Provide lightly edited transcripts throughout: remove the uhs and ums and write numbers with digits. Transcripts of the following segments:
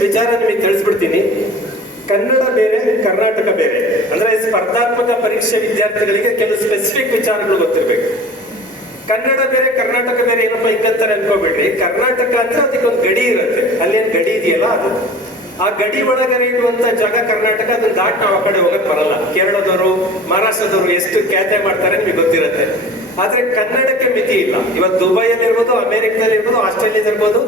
ಒಂದಿಷ್ಟು ವಿಚಾರ ನಿಮಗೆ ತಿಳಿಸ್ಬಿಡ್ತೀನಿ. ಕನ್ನಡ ಬೇರೆ, ಕರ್ನಾಟಕ ಬೇರೆ. ಅಂದ್ರೆ ಸ್ಪರ್ಧಾತ್ಮಕ ಪರೀಕ್ಷೆ ವಿದ್ಯಾರ್ಥಿಗಳಿಗೆ ಕೆಲವು ಸ್ಪೆಸಿಫಿಕ್ ವಿಚಾರಗಳು ಗೊತ್ತಿರ್ಬೇಕು. ಕನ್ನಡ ಬೇರೆ, ಕರ್ನಾಟಕ ಬೇರೆ ಏನಪ್ಪ ಹಿಂಗಂತಾರೆ ಅನ್ಕೋಬೇಡ್ರಿ. ಕರ್ನಾಟಕ ಅಂದ್ರೆ ಅದಕ್ಕೊಂದು ಗಡಿ ಇರುತ್ತೆ. ಅಲ್ಲೇನ್ ಗಡಿ ಇದೆಯಲ್ಲ ಅದು, ಆ ಗಡಿ ಒಳಗಡೆ ಇರುವಂತ ಜಾಗ ಕರ್ನಾಟಕ. ಅದನ್ನ ದಾಟ್ ನಾವು ಆ ಕಡೆ ಹೋಗಕ್ ಬರಲ್ಲ. ಕೇರಳದವರು, ಮಹಾರಾಷ್ಟ್ರದವರು ಎಷ್ಟು ಖ್ಯಾತೆ ಮಾಡ್ತಾರೆ ನಿಮಗೆ ಗೊತ್ತಿರುತ್ತೆ. ಆದ್ರೆ ಕನ್ನಡಕ್ಕೆ ಮಿತಿ ಇಲ್ಲ. ಇವತ್ತು ದುಬೈಯಲ್ಲಿ ಇರ್ಬೋದು, ಅಮೆರಿಕದಲ್ಲಿ ಇರ್ಬೋದು, ಆಸ್ಟ್ರೇಲಿಯಾದಲ್ಲಿ ಇರ್ಬೋದು,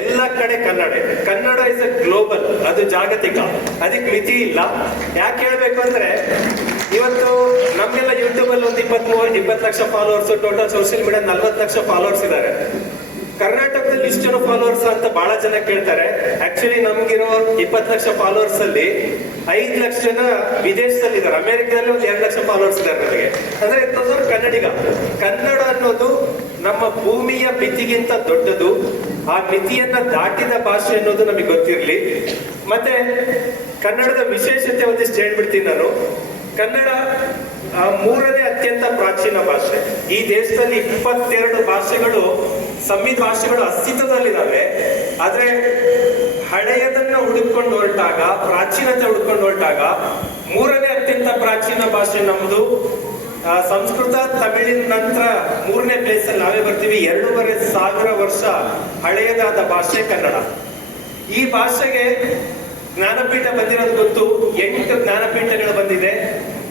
ಎಲ್ಲ ಕಡೆ ಕನ್ನಡ ಇದೆ. ಕನ್ನಡ ಇಸ್ ಅ ಗ್ಲೋಬಲ್, ಅದು ಜಾಗತಿಕ, ಅದಕ್ಕೆ ಮಿತಿ ಇಲ್ಲ. ಯಾಕೆ ಹೇಳ್ಬೇಕು ಅಂದ್ರೆ, ಇವತ್ತು ನಮ್ಗೆಲ್ಲ ಯೂಟ್ಯೂಬ್ ಅಲ್ಲಿ ಒಂದು 20 lakh followers, total social media 40 lakh followers ಇದ್ದಾರೆ. ಕರ್ನಾಟಕದಲ್ಲಿ ಇಷ್ಟು ಜನ ಫಾಲೋವರ್ಸ್ ಅಂತ ಬಹಳ ಜನ ಕೇಳ್ತಾರೆ. ಆಕ್ಚುಲಿ ನಮ್ಗಿರೋ 20 ಲಕ್ಷ ಫಾಲೋವರ್ಸ್ ಅಲ್ಲಿ 5 ಲಕ್ಷ ಜನ ವಿದೇಶದಲ್ಲಿ ಇದ್ದಾರೆ. ಅಮೆರಿಕದಲ್ಲಿ ಒಂದು 2 ಲಕ್ಷ ಫಾಲೋವರ್ಸ್ ಇದ್ದಾರೆ ನನಗೆ. ಅಂದ್ರೆ ಎಂತಂದ್ರೆ ಕನ್ನಡಿಗ. ಕನ್ನಡ ಅನ್ನೋದು ನಮ್ಮ ಭೂಮಿಯ ಮಿತಿಗಿಂತ ದೊಡ್ಡದು. ಆ ಮಿತಿಯನ್ನ ದಾಟಿದ ಭಾಷೆ ಅನ್ನೋದು ನಮಗೆ ಗೊತ್ತಿರ್ಲಿ. ಮತ್ತೆ ಕನ್ನಡದ ವಿಶೇಷತೆ ಒಂದಿಷ್ಟು ಹೇಳ್ಬಿಡ್ತೀನಿ ನಾನು. ಕನ್ನಡ 3ನೇ ಅತ್ಯಂತ ಪ್ರಾಚೀನ ಭಾಷೆ. ಈ ದೇಶದಲ್ಲಿ 22 ಭಾಷೆಗಳು, ಸಂವಿಧಾನ ಭಾಷೆಗಳು ಅಸ್ತಿತ್ವದಲ್ಲಿದ್ದಾವೆ. ಆದ್ರೆ ಹಳೆಯದನ್ನ ಹುಡುಕೊಂಡು ಹೊರಟಾಗ, ಪ್ರಾಚೀನತೆ ಹುಡುಕೊಂಡು ಹೊರಟಾಗ 3ನೇ ಅತ್ಯಂತ ಪ್ರಾಚೀನ ಭಾಷೆ ನಮ್ದು. ಸಂಸ್ಕೃತ, ತಮಿಳಿನ ನಂತರ 3ನೇ ಪ್ಲೇಸ್ ಅಲ್ಲಿ ನಾವೇ ಬರ್ತೀವಿ. 2500 ವರ್ಷ ಹಳೆಯದಾದ ಭಾಷೆ ಕನ್ನಡ. ಈ ಭಾಷೆಗೆ ಜ್ಞಾನಪೀಠ ಬಂದಿರೋದು ಗೊತ್ತು. 8 ಜ್ಞಾನಪೀಠಗಳು ಬಂದಿದೆ.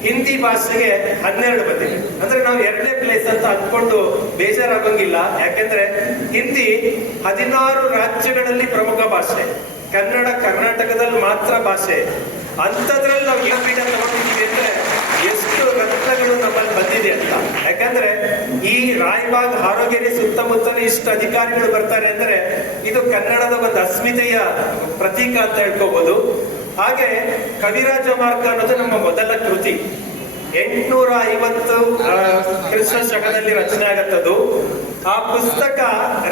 ಹಿಂದಿ ಭಾಷೆಗೆ 12 ಬಂದಿದೆ. ಅಂದ್ರೆ ನಾವು 2ನೇ ಪ್ಲೇಸ್ ಅಂತ ಅನ್ಕೊಂಡು ಬೇಜಾರಾಗಂಗಿಲ್ಲ. ಯಾಕೆಂದ್ರೆ ಹಿಂದಿ 16 ರಾಜ್ಯಗಳಲ್ಲಿ ಪ್ರಮುಖ ಭಾಷೆ. ಕನ್ನಡ ಕರ್ನಾಟಕದಲ್ಲಿ ಮಾತ್ರ ಭಾಷೆ. ಅಂಥದ್ರಲ್ಲಿ ನಾವು ಜ್ಞಾನಪೀಠ ತಗೊಂಡಿದ್ದೀವಿ ಅಂದ್ರೆ ಎಷ್ಟು ರತ್ನಗಳು ನಮ್ಮಲ್ಲಿ ಬಂದಿದೆ ಅಂತ. ಯಾಕಂದ್ರೆ ಈ ರಾಯಬಾಗ್, ಹಾರೋಗೇರಿ ಸುತ್ತಮುತ್ತಲು ಇಷ್ಟು ಅಧಿಕಾರಿಗಳು ಬರ್ತಾರೆ ಅಂದ್ರೆ ಇದು ಕನ್ನಡದ ಒಂದು ಅಸ್ಮಿತೆಯ ಪ್ರತೀಕ ಅಂತ ಹೇಳ್ಕೋಬಹುದು. ಹಾಗೆ ಕವಿರಾಜ ಮಾರ್ಗ ಅನ್ನೋದು ನಮ್ಮ ಮೊದಲ ಕೃತಿ. 850 ಕ್ರಿಸ್ತ ಶಕದಲ್ಲಿ ರಚನೆ ಆಗತ್ತದು. ಆ ಪುಸ್ತಕ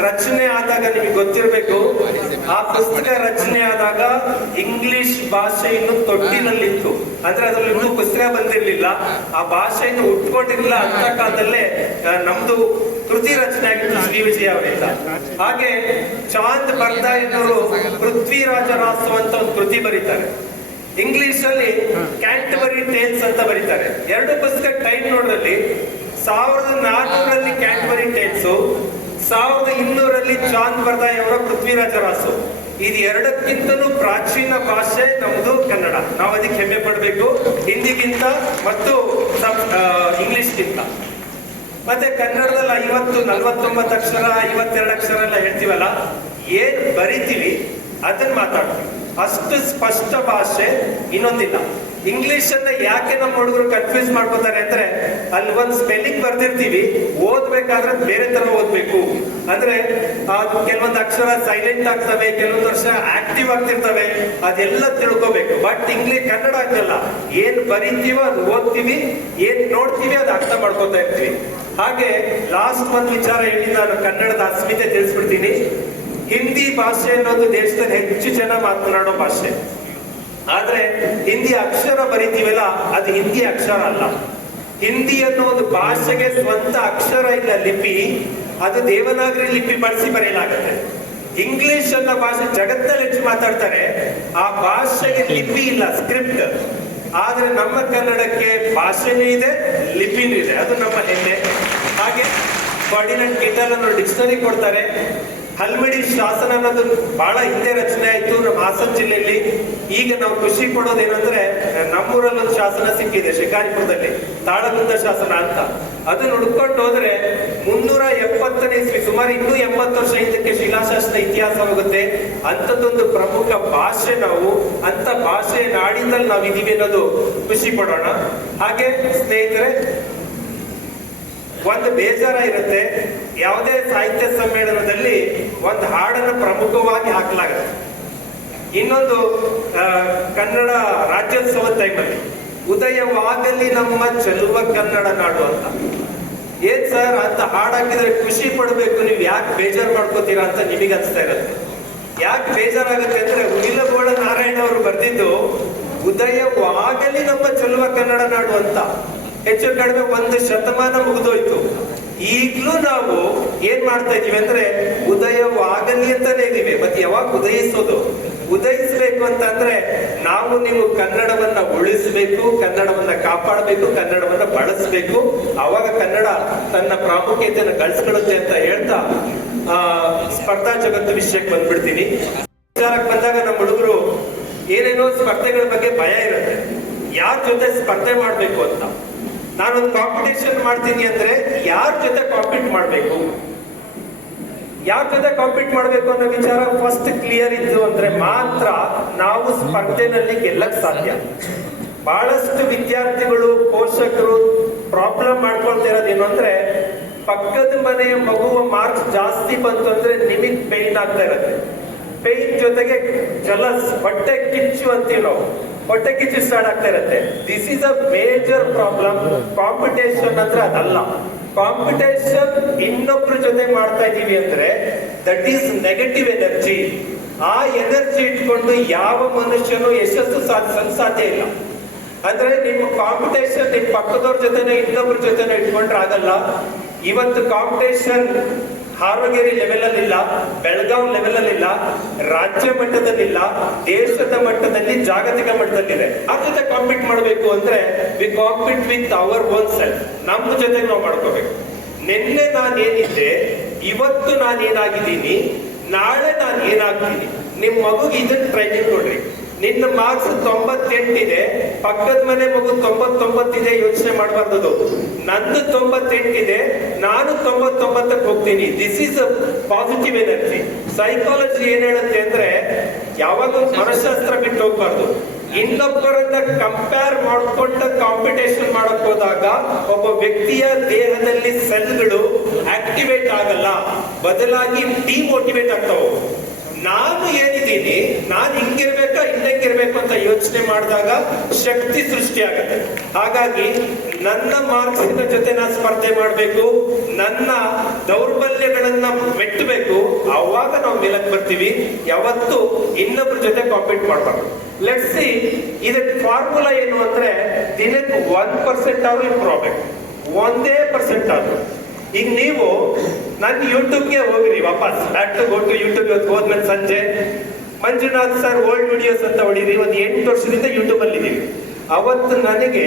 ರಚನೆ ಆದಾಗ ನಿಮಗೆ ಗೊತ್ತಿರಬೇಕು, ಆ ಪುಸ್ತಕ ರಚನೆ ಆದಾಗ ಇಂಗ್ಲಿಷ್ ಭಾಷೆ ಇನ್ನು ತೊಟ್ಟಿನಲ್ಲಿತ್ತು. ಅಂದ್ರೆ ಅದ್ರಲ್ಲಿ ಇನ್ನೂ ಪುಸ್ತಕ ಬಂದಿರ್ಲಿಲ್ಲ, ಆ ಭಾಷೆ ಇನ್ನು ಉಟ್ಕೊಂಡಿರ್ಲಿಲ್ಲ. ಅಂತ ಕಾಲದಲ್ಲೇ ನಮ್ದು ಕೃತಿ ರಚನೆ ಆಗಿತ್ತು ಶ್ರೀ ವಿಜಯ ಅವರಿಂದ. ಹಾಗೆ ಚಾಂದ್ ಬರ್ದಾಯಿನವರು ಪೃಥ್ವಿರಾಜ ರಾಸು ಅಂತ ಒಂದು ಕೃತಿ ಬರೀತಾರೆ. ಇಂಗ್ಲಿಷ್ ಅಲ್ಲಿ ಕ್ಯಾಂಟಬರಿ ಟೇಲ್ಸ್ ಅಂತ ಬರೀತಾರೆ. 2 ಪುಸ್ತಕ ಟೈಮ್ ನೋಡ್ರಲ್ಲಿ 1400ರಲ್ಲಿ ಕ್ಯಾಂಟಬರಿ ಟೇಲ್ಸ್, 1200ರಲ್ಲಿ ಚಾಂದ್ ಬರ್ದಾಯ್ ಅವರ ಪೃಥ್ವಿರಾಜ ರಾಸು. ಇದು 2ಕ್ಕಿಂತಲೂ ಪ್ರಾಚೀನ ಭಾಷೆ ನಮ್ದು ಕನ್ನಡ. ನಾವು ಅದಕ್ಕೆ ಹೆಮ್ಮೆ ಪಡ್ಬೇಕು, ಹಿಂದಿಗಿಂತ ಮತ್ತು ಇಂಗ್ಲಿಷ್ಗಿಂತ. ಮತ್ತೆ ಕನ್ನಡದಲ್ಲಿ 50, 49 ಅಕ್ಷರ, 52 ಅಕ್ಷರ ಎಲ್ಲ ಹೇಳ್ತೀವಲ್ಲ, ಏನ್ ಬರಿತೀವಿ ಅದನ್ನ ಮಾತಾಡ್ತೀವಿ. ಅಷ್ಟು ಸ್ಪಷ್ಟ ಭಾಷೆ ಇನ್ನೊಂದಿಲ್ಲ. ಇಂಗ್ಲಿಷ್ ಅನ್ನ ಯಾಕೆ ನಮ್ಮ ಹುಡುಗರು ಕನ್ಫ್ಯೂಸ್ ಮಾಡ್ಕೋತಾರೆ ಅಂದ್ರೆ, ಅಲ್ಲಿ ಒಂದು ಸ್ಪೆಲ್ಲಿಂಗ್ ಬರ್ದಿರ್ತೀವಿ, ಓದ್ಬೇಕಾದ್ರೆ ಬೇರೆ ತರ ಓದ್ಬೇಕು. ಅಂದ್ರೆ ಕೆಲವೊಂದು ಅಕ್ಷರ ಸೈಲೆಂಟ್ ಆಗ್ತವೆ, ಕೆಲವೊಂದು ವರ್ಷ ಆಕ್ಟಿವ್ ಆಗ್ತಿರ್ತವೆ, ಅದೆಲ್ಲ ತಿಳ್ಕೋಬೇಕು. ಬಟ್ ಕನ್ನಡ ಆಗಲ್ಲ. ಏನ್ ಬರೀತೀವೋ ಅದು ಓದ್ತೀವಿ, ಏನ್ ನೋಡ್ತೀವಿ ಅದು ಅರ್ಥ ಮಾಡ್ಕೋತಾ ಇರ್ತೀವಿ. ಹಾಗೆ ಲಾಸ್ಟ್ ಒಂದು ವಿಚಾರ ಹೇಳಿ ನಾನು ಕನ್ನಡದ ಅಸ್ಮಿತೆ ತಿಳಿಸ್ಬಿಡ್ತೀನಿ. ಹಿಂದಿ ಭಾಷೆ ಅನ್ನೋದು ದೇಶದಲ್ಲಿ ಹೆಚ್ಚು ಜನ ಮಾತನಾಡೋ ಭಾಷೆ. ಆದ್ರೆ ಹಿಂದಿ ಅಕ್ಷರ ಬರಿತೀವಲ್ಲ, ಅದು ಹಿಂದಿ ಅಕ್ಷರ ಅಲ್ಲ. ಹಿಂದಿ ಅನ್ನೋ ಒಂದು ಭಾಷೆಗೆ ಸ್ವಂತ ಅಕ್ಷರ ಇಲ್ಲ, ಲಿಪಿ. ಅದು ದೇವನಾಗರಿ ಲಿಪಿ ಬಳಸಿ ಬರೆಯಲಾಗುತ್ತೆ. ಇಂಗ್ಲಿಷ್ ಅನ್ನೋ ಭಾಷೆ ಜಗತ್ತಲ್ಲಿ ಹೆಚ್ಚು ಮಾತಾಡ್ತಾರೆ. ಆ ಭಾಷೆಗೆ ಲಿಪಿ ಇಲ್ಲ, ಸ್ಕ್ರಿಪ್ಟ್. ಆದ್ರೆ ನಮ್ಮ ಕನ್ನಡಕ್ಕೆ ಭಾಷೆನೂ ಇದೆ, ಲಿಪಿನೂ ಇದೆ. ಅದು ನಮ್ಮ ಹೆಮ್ಮೆ. ಹಾಗೆ ಫರ್ಡಿನೆಂಟ್ ಕಿಟಲ್ ಅನ್ನೋ ಡಿಕ್ಷನರಿ ಕೊಡ್ತಾರೆ. ಹಲ್ಮಿಡಿ ಶಾಸನ ಅನ್ನೋದು ಬಹಳ ಹಿಂದೆ ರಚನೆ ಆಯ್ತು ನಮ್ಮ ಹಾಸನ ಜಿಲ್ಲೆಯಲ್ಲಿ. ಈಗ ನಾವು ಖುಷಿ ಪಡೋದೇನಂದ್ರೆ, ನಮ್ಮೂರಲ್ಲಿ ಒಂದು ಶಾಸನ ಸಿಕ್ಕಿದೆ ಶಿಕಾರಿಪುರದಲ್ಲಿ, ತಾಳಗುಂದ ಶಾಸನ ಅಂತ. ಅದನ್ನ ಹುಡ್ಕೊಂಡು ಹೋದ್ರೆ 370ನೇ ಇಸ್ವಿ, ಸುಮಾರು 280 ವರ್ಷ ಹಿಂದಕ್ಕೆ ಶಿಲಾಶಾಸನ ಇತಿಹಾಸ ಹೋಗುತ್ತೆ. ಅಂಥದ್ದೊಂದು ಪ್ರಮುಖ ಭಾಷೆ ನಾವು. ಅಂತ ಭಾಷೆ ನಾಡಿನಲ್ಲಿ ನಾವು ಇದೀವಿ ಅನ್ನೋದು ಖುಷಿ ಪಡೋಣ. ಹಾಗೆ ಸ್ನೇಹಿತರೆ, ಒಂದು ಬೇಜಾರ ಇರುತ್ತೆ, ಯಾವುದೇ ಸಾಹಿತ್ಯ ಸಮ್ಮೇಳನದಲ್ಲಿ ಒಂದು ಹಾಡನ್ನು ಪ್ರಮುಖವಾಗಿ ಹಾಕಲಾಗುತ್ತೆ. ಇನ್ನೊಂದು ಕನ್ನಡ ರಾಜ್ಯೋತ್ಸವ ಟೈಮಲ್ಲಿ ಉದಯವಾಗಲಿ ನಮ್ಮ ಚೆಲುವ ಕನ್ನಡ ನಾಡು ಅಂತ. ಏನ್ ಸರ್ ಅಂತ ಹಾಡಾಕಿದ್ರೆ ಖುಷಿ ಪಡ್ಬೇಕು, ನೀವು ಯಾಕೆ ಬೇಜಾರು ಮಾಡ್ಕೋತೀರಾ ಅಂತ ನಿಮಗೆ ಅನ್ಸ್ತಾ ಇರುತ್ತೆ. ಯಾಕೆ ಬೇಜಾರಾಗುತ್ತೆ ಅಂದ್ರೆ, ಉಯಿಲಗೋಳ ನಾರಾಯಣ ಅವರು ಬರ್ದಿದ್ದು ಉದಯವಾಗಲಿ ನಮ್ಮ ಚೆಲುವ ಕನ್ನಡ ನಾಡು ಅಂತ. ಹೆಚ್ಚು ಕಡಿಮೆ 1 ಶತಮಾನ ಮುಗಿದೋಯ್ತು. ಈಗ್ಲೂ ನಾವು ಏನ್ ಮಾಡ್ತಾ ಇದೀವಿ ಅಂದ್ರೆ, ಉದಯವಾಗಲಿ ಅಂತಾನೆ ಇದೀವಿ. ಮತ್ತೆ ಯಾವಾಗ ಉದಯಿಸೋದು? ಉದಯಿಸ್ಬೇಕು ಅಂತಂದ್ರೆ ನಾವು ನೀವು ಕನ್ನಡವನ್ನ ಉಳಿಸಬೇಕು, ಕನ್ನಡವನ್ನ ಕಾಪಾಡಬೇಕು, ಕನ್ನಡವನ್ನ ಬಳಸಬೇಕು. ಅವಾಗ ಕನ್ನಡ ತನ್ನ ಪ್ರಾಮುಖ್ಯತೆಯನ್ನು ಗಳಿಸ್ಕೊಳ್ಳುತ್ತೆ ಅಂತ ಹೇಳ್ತಾ ಸ್ಪರ್ಧಾ ಜಗತ್ತು ವಿಷಯಕ್ಕೆ ಬಂದ್ಬಿಡ್ತೀನಿ. ವಿಚಾರಕ್ಕೆ ಬಂದಾಗ ನಮ್ಮ ಹುಡುಗರು ಏನೇನೋ ಸ್ಪರ್ಧೆಗಳ ಬಗ್ಗೆ ಭಯ ಇರುತ್ತೆ, ಯಾರ ಜೊತೆ ಸ್ಪರ್ಧೆ ಮಾಡ್ಬೇಕು ಅಂತ. ನಾನೊಂದು ಕಾಂಪಿಟೇಷನ್ ಮಾಡ್ತೀನಿ ಅಂದ್ರೆ ಯಾರ ಜೊತೆ ಕಾಂಪೀಟ್ ಮಾಡ್ಬೇಕು, ಯಾರ ಜೊತೆ ಕಾಂಪೀಟ್ ಮಾಡ್ಬೇಕು ಅನ್ನೋ ವಿಚಾರ ಫಸ್ಟ್ ಕ್ಲಿಯರ್ ಇತ್ತು ಅಂದ್ರೆ ಮಾತ್ರ ನಾವು ಸ್ಪರ್ಧೆನಲ್ಲಿ ಗೆಲ್ಲಕ್ ಸಾಧ್ಯ. ಬಹಳಷ್ಟು ವಿದ್ಯಾರ್ಥಿಗಳು, ಪೋಷಕರು ಪ್ರಾಬ್ಲಮ್ ಮಾಡ್ಕೊಳ್ತಾ ಇರೋದೇನು ಅಂದ್ರೆ, ಪಕ್ಕದ ಮನೆಯ ಮಗುವ ಮಾರ್ಕ್ಸ್ ಜಾಸ್ತಿ ಬಂತು ಅಂದ್ರೆ ನಿಮಗೆ ಪೇನ್ ಆಗ್ತಾ ಇರುತ್ತೆ. ಪೇನ್ ಜೊತೆಗೆ ಜಲಸ್, ಹೊಟ್ಟೆ ಕಿಚ್ಚು ಅಂತೀವಿ ನಾವು, ಹೊಟ್ಟೆ ಕಿಚ್ಚು ಸ್ಟಾರ್ಟ್ ಆಗ್ತಾ ಇರುತ್ತೆ. This is a major problem. Competition ಅಂದ್ರೆ ಅದಲ್ಲ. ಕಾಂಪಿಟೇಷನ್ ಇನ್ನೊಬ್ರ ಜೊತೆ ಮಾಡ್ತಾ ಇದೀವಿ ಅಂದ್ರೆ ದಟ್ ಈಸ್ ನೆಗೆಟಿವ್ ಎನರ್ಜಿ. ಆ ಎನರ್ಜಿ ಇಟ್ಕೊಂಡು ಯಾವ ಮನುಷ್ಯನು ಯಶಸ್ಸು ಸಾಧಿಸಲು ಸಾಧ್ಯ ಇಲ್ಲ. ಅಂದ್ರೆ ನಿಮ್ಮ ಕಾಂಪಿಟೇಷನ್ ನಿಮ್ ಪಕ್ಕದವ್ರ ಜೊತೆನೆ ಇನ್ನೊಬ್ರ ಜೊತೆನೆ ಇಟ್ಕೊಂಡ್ರೆ ಆಗಲ್ಲ. ಇವತ್ತು ಕಾಂಪಿಟೇಷನ್ ಹಾರೋಗೇರಿ ಲೆವೆಲ್ ಅಲ್ಲಿ ಇಲ್ಲ, ಬೆಳಗಾವ್ ಲೆವೆಲ್ ಅಲ್ಲಿ ಇಲ್ಲ, ರಾಜ್ಯ ಮಟ್ಟದಲ್ಲಿಲ್ಲ, ದೇಶದ ಮಟ್ಟದಲ್ಲಿ, ಜಾಗತಿಕ ಮಟ್ಟದಲ್ಲಿದೆ. ಅದ್ರ ಜೊತೆ ಕಾಂಪೀಟ್ ಮಾಡಬೇಕು ಅಂದ್ರೆ we compete with our own self. ನಮ್ಮ ಜೊತೆಗೆ ನಾವು ಮಾಡ್ಕೋಬೇಕು. ನಿನ್ನೆ ನಾನು ಏನಿದ್ದೆ, ಇವತ್ತು ನಾನು ಏನಾಗಿದ್ದೀನಿ, ನಾಳೆ ನಾನು ಏನಾಗ್ತೀನಿ. ನಿಮ್ ಮಗುಗೆ ಇದನ್ನ ಟ್ರೈನಿಂಗ್ ಕೊಡ್ರಿ. ನಿನ್ನ ಮಾರ್ಕ್ಸ್ 98 ಇದೆ, ಪಕ್ಕದ ಮನೆ ಮಗು 99 ಇದೆ, ಯೋಚನೆ ಮಾಡಬಾರ್ದು. ನಂದು 98 ಇದೆ, ನಾನು 99ಕ್ಕೆ ಹೋಗ್ತೀನಿ. This is a positive energy. Psychology ಏನ್ ಹೇಳುತ್ತೆ ಅಂದ್ರೆ, ಯಾವಾಗೂ ಮನಃಶಾಸ್ತ್ರ ಬಿಟ್ಟು ಹೋಗ್ಬಾರ್ದು. ಇನ್ನೊಬ್ಬರನ್ನ ಕಂಪೇರ್ ಮಾಡ್ಕೊಂಡು ಕಾಂಪಿಟೇಷನ್ ಮಾಡಕ್ ಹೋದಾಗ ಒಬ್ಬ ವ್ಯಕ್ತಿಯ ದೇಹದಲ್ಲಿ ಸೆಲ್ಗಳು ಆಕ್ಟಿವೇಟ್ ಆಗಲ್ಲ, ಬದಲಾಗಿ ಡಿಮೋಟಿವೇಟ್ ಆಗ್ತಾವ. ನಾನು ಏನಿದ್ದೀನಿ, ನಾನು ಹಿಂಗಿರ್ಬೇಕಾ ಹಿಂಗಿರ್ಬೇಕು ಅಂತ ಯೋಚನೆ ಮಾಡಿದಾಗ ಶಕ್ತಿ ಸೃಷ್ಟಿ ಆಗುತ್ತೆ. ಹಾಗಾಗಿ ನನ್ನ ಮಾರ್ಕ್ಸಿನ ಜೊತೆ ನಾನು ಸ್ಪರ್ಧೆ ಮಾಡಬೇಕು, ನನ್ನ ದೌರ್ಬಲ್ಯಗಳನ್ನ ಮೆಟ್ಟಬೇಕು. ಅವಾಗ ನಾವು ಮೇಲಕ್ಕೆ ಬರ್ತೀವಿ. ಯಾವತ್ತು ಇನ್ನೊಬ್ಬರ ಜೊತೆ ಕಾಂಪೀಟ್ ಮಾಡಬಾರ್ದು. ಲೆಟ್ಸ್ ಸಿ, ಇದಕ್ಕೆ ಫಾರ್ಮುಲಾ ಏನು ಅಂದ್ರೆ, ದಿನಕ್ಕೆ 1% ಆದ್ರೂ ಇಂಪ್ರೂವ್ ಆಗಬೇಕು. 1% ಆದ್ರೂ. ಈಗ ನೀವು ನನ್ನ ಯೂಟ್ಯೂಬ್ಗೆ ಹೋಗಿರಿ, ವಾಪಸ್ back to go to YouTube. ಇವತ್ತು ಹೋದ್ಮೇಲೆ ಸಂಜೆ ಮಂಜುನಾಥ್ ಸರ್ ಓಲ್ಡ್ ವಿಡಿಯೋಸ್ ಅಂತ ಹೊಡಿರಿ. ಒಂದು 8 ವರ್ಷದಿಂದ ಯೂಟ್ಯೂಬ್ ಅಲ್ಲಿ ಇದೀವಿ. ಅವತ್ತು ನನಗೆ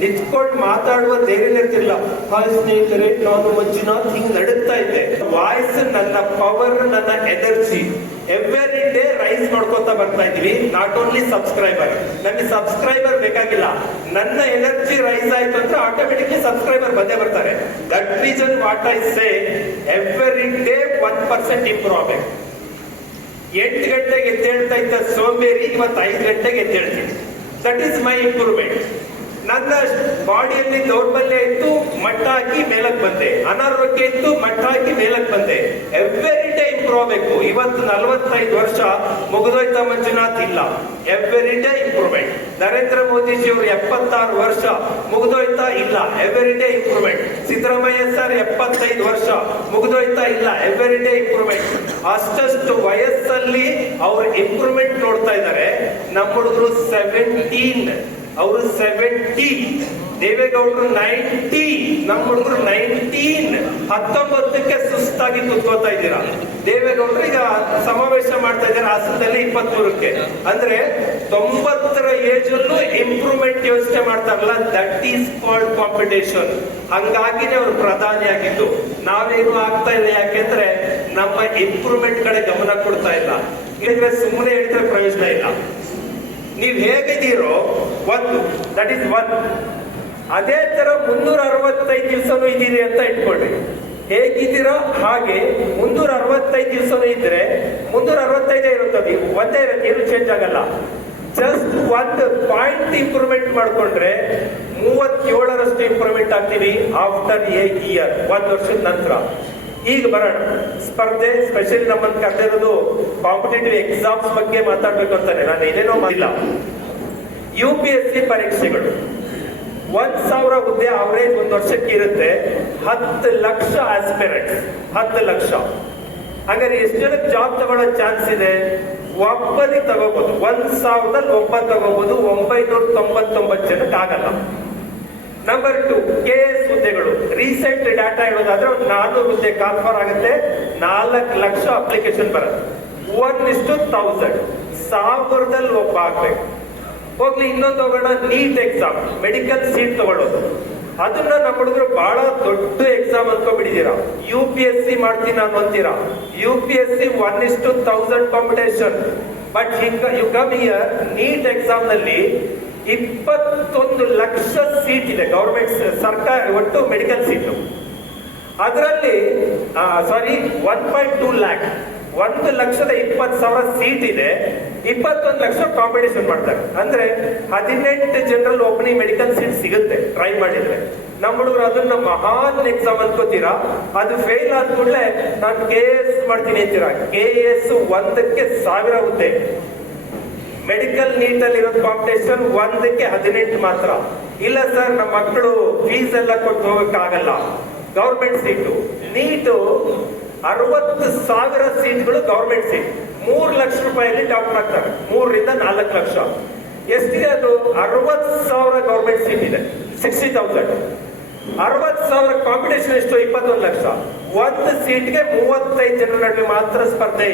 ನಿಂತ್ಕೊಂಡು ಮಾತಾಡುವ ಧೈರ್ಯ ಇರ್ತಿಲ್ಲ. ಹಾಯ್ ಸ್ನೇಹಿತರೆ, ನಾನು ಮಂಜುನಾಥ್, ಹಿಂಗ್ ನಡುತ್ತಾ ಇದ್ದೆ. ವಾಯ್ಸ್, ನನ್ನ ಪವರ್, ನನ್ನ ಎನರ್ಜಿ ಎವ್ರಿ ಡೇ ರೈಸ್ ಮಾಡ್ಕೊತಾ ಬರ್ತಾ ಇದೀವಿ. ನಾಟ್ ಓನ್ಲಿ ಸಬ್ಸ್ಕ್ರೈಬರ್, ನನಗೆ ಸಬ್ಸ್ಕ್ರೈಬರ್ ಬೇಕಾಗಿಲ್ಲ. ನನ್ನ ಎನರ್ಜಿ ರೈಸ್ ಆಯ್ತು ಅಂದ್ರೆ ಆಟೋಮೆಟಿಕ್ಲಿ ಸಬ್ಸ್ಕ್ರೈಬರ್ ಬಂದೇ ಬರ್ತಾರೆ. That reason what I say, every day 1% improve ಆಗಬೇಕು. 8 ಗಂಟೆಗೆ ಎದ್ದೇಳ್ತಾ ಇದ್ದ ಸೋಂಬೇರಿ ಇವತ್ತು 5 ಗಂಟೆಗೆ ಎದ್ದೇಳ್ತೀನಿ. That is my improvement. ನನ್ನ ಬಾಡಿಯಲ್ಲಿ ದೌರ್ಬಲ್ಯ ಇತ್ತು, ಮಟ್ಟ ಹಾಕಿ ಮೇಲಕ್ಕೆ ಬಂದೆ. ಅನಾರೋಗ್ಯ ಇತ್ತು, ಮಟ್ಟ ಹಾಕಿ ಮೇಲಕ್ಕೆ ಬಂದೆ. ಎವ್ರಿ ಡೇ ಇಂಪ್ರೂವ್ ಆಗಬೇಕು. ಇವತ್ತು 45 ವರ್ಷ ಮುಗಿದೋಯ್ತಾ ಮಂಜುನಾಥ್? ಇಲ್ಲ, every day improvement. Narendra Modiji ಅವರು 76 ವರ್ಷ ಮುಗಿದೋಯ್ತಾ? ಇಲ್ಲ, every day improvement. Siddaramaiah sir 75 ವರ್ಷ ಮುಗಿದೋಯ್ತಾ? ಇಲ್ಲ, ಎವ್ರಿ ಡೇ ಇಂಪ್ರೂವ್ಮೆಂಟ್. ಅಷ್ಟಷ್ಟು ವಯಸ್ಸಲ್ಲಿ ಅವ್ರ ಇಂಪ್ರೂವ್ಮೆಂಟ್ ನೋಡ್ತಾ ಇದ್ದಾರೆ. ನಮ್ಮ ಹುಡುಗರು 17, ಅವರು 70, ದೇವೇಗೌಡರು 90, ನಮ್ಮ ಹುಡುಗರು 19. 19ಕ್ಕೆ ಸುಸ್ತಾಗಿ ಕುತ್ಕೋತಾ ಇದ್ದೀರಾ. ದೇವೇಗೌಡರು ಈಗ ಸಮಾವೇಶ ಮಾಡ್ತಾ ಇದ್ದಾರೆ ಹಾಸನದಲ್ಲಿ 23ಕ್ಕೆ. ಅಂದ್ರೆ 90ರ ಏಜ್ ಅಲ್ಲೂ ಇಂಪ್ರೂವ್ಮೆಂಟ್ ಯೋಚನೆ ಮಾಡ್ತಾರಲ್ಲ, ದಟ್ ಈಸ್ ಕಾಲ್ಡ್ ಕಾಂಪಿಟೇಷನ್. ಹಂಗಾಗಿನೇ ಅವ್ರು ಪ್ರಧಾನಿ ಆಗಿದ್ದು. ನಾವೇನು ಆಗ್ತಾ ಇಲ್ಲ, ಯಾಕೆಂದ್ರೆ ನಮ್ಮ ಇಂಪ್ರೂವ್ಮೆಂಟ್ ಕಡೆ ಗಮನ ಕೊಡ್ತಾ ಇಲ್ಲ. ಇದ್ರೆ ಸುಮ್ಮನೆ ಹೇಳಿದ್ರೆ ಪ್ರಯೋಜನ ಇಲ್ಲ. ನೀವ್ ಹೇಗಿದ್ದೀರೋ ಒಂದು, ದಟ್ ಈಸ್ 1. ಅದೇ ತರ 365 ದಿವಸನೂ ಇದ್ದೀರಿ ಅಂತ ಇಟ್ಕೊಳ್ರಿ. ಹೇಗಿದ್ದೀರಾ ಹಾಗೆ 365 ದಿವಸನೂ ಇದ್ರೆ 365 ಇರುತ್ತದೆ, ಒಂದೇ ಇರುತ್ತೆ, ಏನು ಚೇಂಜ್ ಆಗಲ್ಲ. ಜಸ್ಟ್ 1 ಪಾಯಿಂಟ್ ಇಂಪ್ರೂವ್ಮೆಂಟ್ ಮಾಡ್ಕೊಂಡ್ರೆ 37ರಷ್ಟು ಇಂಪ್ರೂವ್ಮೆಂಟ್ ಆಗ್ತೀವಿ ಆಫ್ಟರ್ ಎ ಇಯರ್, 1 ವರ್ಷದ ನಂತರ. ಈಗ ಬರೋಣ ಸ್ಪರ್ಧೆ. ಸ್ಪೆಷಲಿ ನಮ್ಮನ್ನು ಕರೆದಿರೋದು ಕಾಂಪಿಟೇಟಿವ್ ಎಕ್ಸಾಮ್ಸ್ ಬಗ್ಗೆ ಮಾತಾಡ್ಬೇಕು ಅಂತಾನೆ. ನಾನು ಏನೇನೋ ಮಾಡಿಲ್ಲ. UPSC ಪರೀಕ್ಷೆಗಳು 1,000 ಹುದ್ದೆ ಅವರೇಜ್ 1 ವರ್ಷಕ್ಕೆ ಇರುತ್ತೆ. 10 ಲಕ್ಷ ಆಸ್ಪಿರೆಂಟ್ಸ್, 10 ಲಕ್ಷ. ಹಾಗಾದ್ರೆ ಎಷ್ಟು ಜನಕ್ಕೆ ಜಾಬ್ ತಗೊಳ್ಳೋ ಚಾನ್ಸ್ ಇದೆ? ಒಬ್ಬರಿಗೆ ತಗೋಬಹುದು. 1,000ದಲ್ಲಿ ಒಬ್ಬ ತಗೋಬಹುದು. 999 ಜನಕ್ಕೆ ಆಗಲ್ಲ. ನಂಬರ್ 2, KS ಹುದ್ದೆಗಳು. ರೀಸೆಂಟ್ ಡಾಟಾ ಹೇಳೋದಾದ್ರೆ 400 ಹುದ್ದೆ ಕಾನ್ಫರ್ ಆಗುತ್ತೆ. 4 ಲಕ್ಷ ಅಪ್ಲಿಕೇಶನ್ ಬರುತ್ತೆ. 1:1000. 1000ದಲ್ಲಿ ಒಬ್ಬ ಆಗ್ಬೇಕು. ಹೋಗ್ಲಿ ಇನ್ನೊಂದು ಹೋಗೋಣ, ನೀಟ್ ಎಕ್ಸಾಮ್, ಮೆಡಿಕಲ್ ಸೀಟ್ ತಗೊಳ್ಳೋದು. ಅದನ್ನ ನಮ್ಮ ಹುಡುಗರು ಬಹಳ ದೊಡ್ಡ ಎಕ್ಸಾಮ್ ಅನ್ಕೊಂಡ್ಬಿಟ್ಟಿದ್ದೀರಾ. UPSC ಮಾಡ್ತೀನಿ ನಾನು ಅಂತೀರಾ. UPSC 1:1000 competition. But you come here, NEET exam ನಲ್ಲಿ 21 ಲಕ್ಷ ಸೀಟ್ ಇದೆ ಗವರ್ಮೆಂಟ್ ಸರ್ಕಾರ ಒಟ್ಟು ಮೆಡಿಕಲ್ ಸೀಟು. ಅದರಲ್ಲಿ 1.2 ಲ್ಯಾಕ್, 1,20,000 ಸೀಟ್ ಇದೆ. 21 ಲಕ್ಷ ಕಾಂಪಿಟೇಷನ್ ಮಾಡ್ತಾರೆ. ಅಂದ್ರೆ 18 ಜನರಲ್ ಓಪನಿಂಗ್ ಮೆಡಿಕಲ್ ಸೀಟ್ ಸಿಗುತ್ತೆ ಟ್ರೈ ಮಾಡಿದ್ರೆ. ನಮ್ಮ ಹುಡುಗರು ಅದನ್ನ ಮಹಾನ್ ಎಕ್ಸಾಮ್ ಅನ್ಕೋತೀರಾ. ಅದು ಫೇಲ್ ಆದ ಕೂಡಲೇ ನಾನು KS ಮಾಡ್ತೀನಿ ಅಂತೀರಾ. KS 1ಕ್ಕೆ 1000 ಹುದ್ದೆ. ಮೆಡಿಕಲ್ ನೀಟ್ ಅಲ್ಲಿ ಇರೋ ಕಾಂಪಿಟೇಷನ್ 1ಕ್ಕೆ 18 ಮಾತ್ರ. ಇಲ್ಲ ಸರ್, ನಮ್ಮ ಮಕ್ಕಳು ಫೀಸ್ ಎಲ್ಲ ಕೊಟ್ಟು ಹೋಗಕ್ಕಾಗಲ್ಲ, ಗವರ್ಮೆಂಟ್ ಸೀಟು. ನೀಟು 60,000 ಸೀಟ್ಗಳು ಗವರ್ಮೆಂಟ್ ಸೀಟ್. 3 ಲಕ್ಷ ರೂಪಾಯಿಯಲ್ಲಿ ಡಾಕ್ಟರ್ ಆಗ್ತಾರೆ. 3 ರಿಂದ 4 ಲಕ್ಷ. ಎಷ್ಟಿದೆ ಅದು? 60,000 ಗವರ್ಮೆಂಟ್ ಸೀಟ್ ಇದೆ, 60,000. 60,000 ಕಾಂಪಿಟೇಷನ್ ಎಷ್ಟು? 21 ಲಕ್ಷ. ಒಂದು ಸೀಟ್ಗೆ 35 ಜನರ ನಡುವೆ ಮಾತ್ರ ಸ್ಪರ್ಧೆ.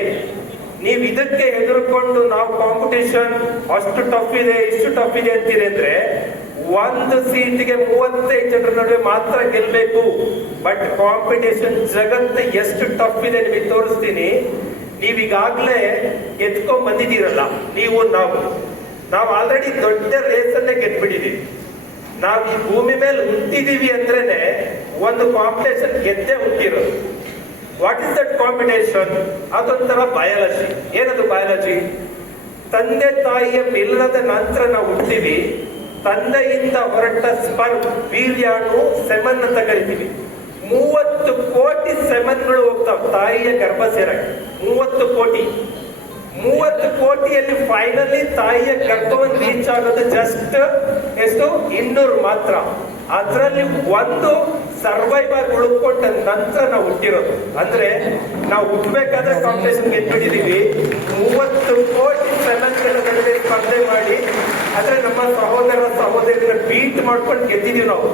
ನೀವು ಇದಕ್ಕೆ ಹೆದರ್ಕೊಂಡು ನಾವು ಕಾಂಪಿಟೇಷನ್ ಅಷ್ಟು ಟಫ್ ಇದೆ, ಇಷ್ಟು ಟಫ್ ಇದೆ ಅಂತೀರಿ ಅಂದ್ರೆ, ಒಂದು ಸೀಟ್ಗೆ 35 ಜನರ ನಡುವೆ ಮಾತ್ರ ಗೆಲ್ಬೇಕು. ಬಟ್ ಕಾಂಪಿಟೇಷನ್ ಜಗತ್ತು ಎಷ್ಟು ಟಫ್ ಇದೆ ನಿಮಗೆ ತೋರಿಸ್ತೀನಿ. ನೀವೀಗಾಗ್ಲೇ ಎತ್ಕೊಂಡ್ ಬಂದಿದ್ದೀರಲ್ಲ, ನಾವು ಆಲ್ರೆಡಿ ದೊಡ್ಡ ರೇಸ್ ಅನ್ನೇ ಗೆದ್ಬಿಟ್ಟಿದೀವಿ. ನಾವು ಈ ಭೂಮಿ ಮೇಲೆ ಹುಟ್ಟಿದೀವಿ ಅಂದ್ರೇನೆ ಒಂದು ಕಾಂಪಿಟೇಷನ್ ಗೆದ್ದೇ ಹುಟ್ಟಿರೋದು. What is that competition? ಅದೊಂಥರ ಬಯಾಲಜಿ. ಏನದು ಬಯಾಲಜಿ? ತಂದೆ ತಾಯಿಯ ಮಿಲನದ ನಂತರ ನಾವು ಹುಟ್ಟಿವಿ. ತಂದೆಯಿಂದ ಹೊರಟ ಸ್ಪರ್ಮ್, ವೀರ್ಯಾಣು, ಸೆಮನ್ ಅಂತ ಕರಿತೀವಿ. 30 ಕೋಟಿ ಸೆಮನ್ಗಳು ಹೋಗ್ತಾವ ತಾಯಿಯ ಗರ್ಭ ಸೇರಕ್ಕೆ. 30 ಕೋಟಿ. 30 ಕೋಟಿಯಲ್ಲಿ ಫೈನಲಿ ತಾಯಿಯ ಗರ್ಭವನ್ನು ರೀಚ್ ಆಗೋದು ಜಸ್ಟ್ ಎಷ್ಟು? 200 ಮಾತ್ರ. ಅದರಲ್ಲಿ ಒಂದು ಸರ್ವೈವ್ ಆಗಿ ಉಳ್ಕೊಂಡ ನಂತರ ನಾವು ಹುಟ್ಟಿರೋದು. ಅಂದ್ರೆ ನಾವು ಹುಟ್ಟಬೇಕಾದ್ರೆ ಕಾಂಪಿಟೇಷನ್ ಗೆದ್ಬಿಟ್ಟಿದೀವಿ. 30 ಕೋಟಿ ಸೆಮೆನ್ಗಳ ನಡುವೆ ಸ್ಪರ್ಧೆ ಮಾಡಿ, ಆದ್ರೆ ನಮ್ಮ ಸಹೋದರರ ಬೀಟ್ ಮಾಡ್ಕೊಂಡು ಗೆದ್ದಿದೀವಿ ನಾವು.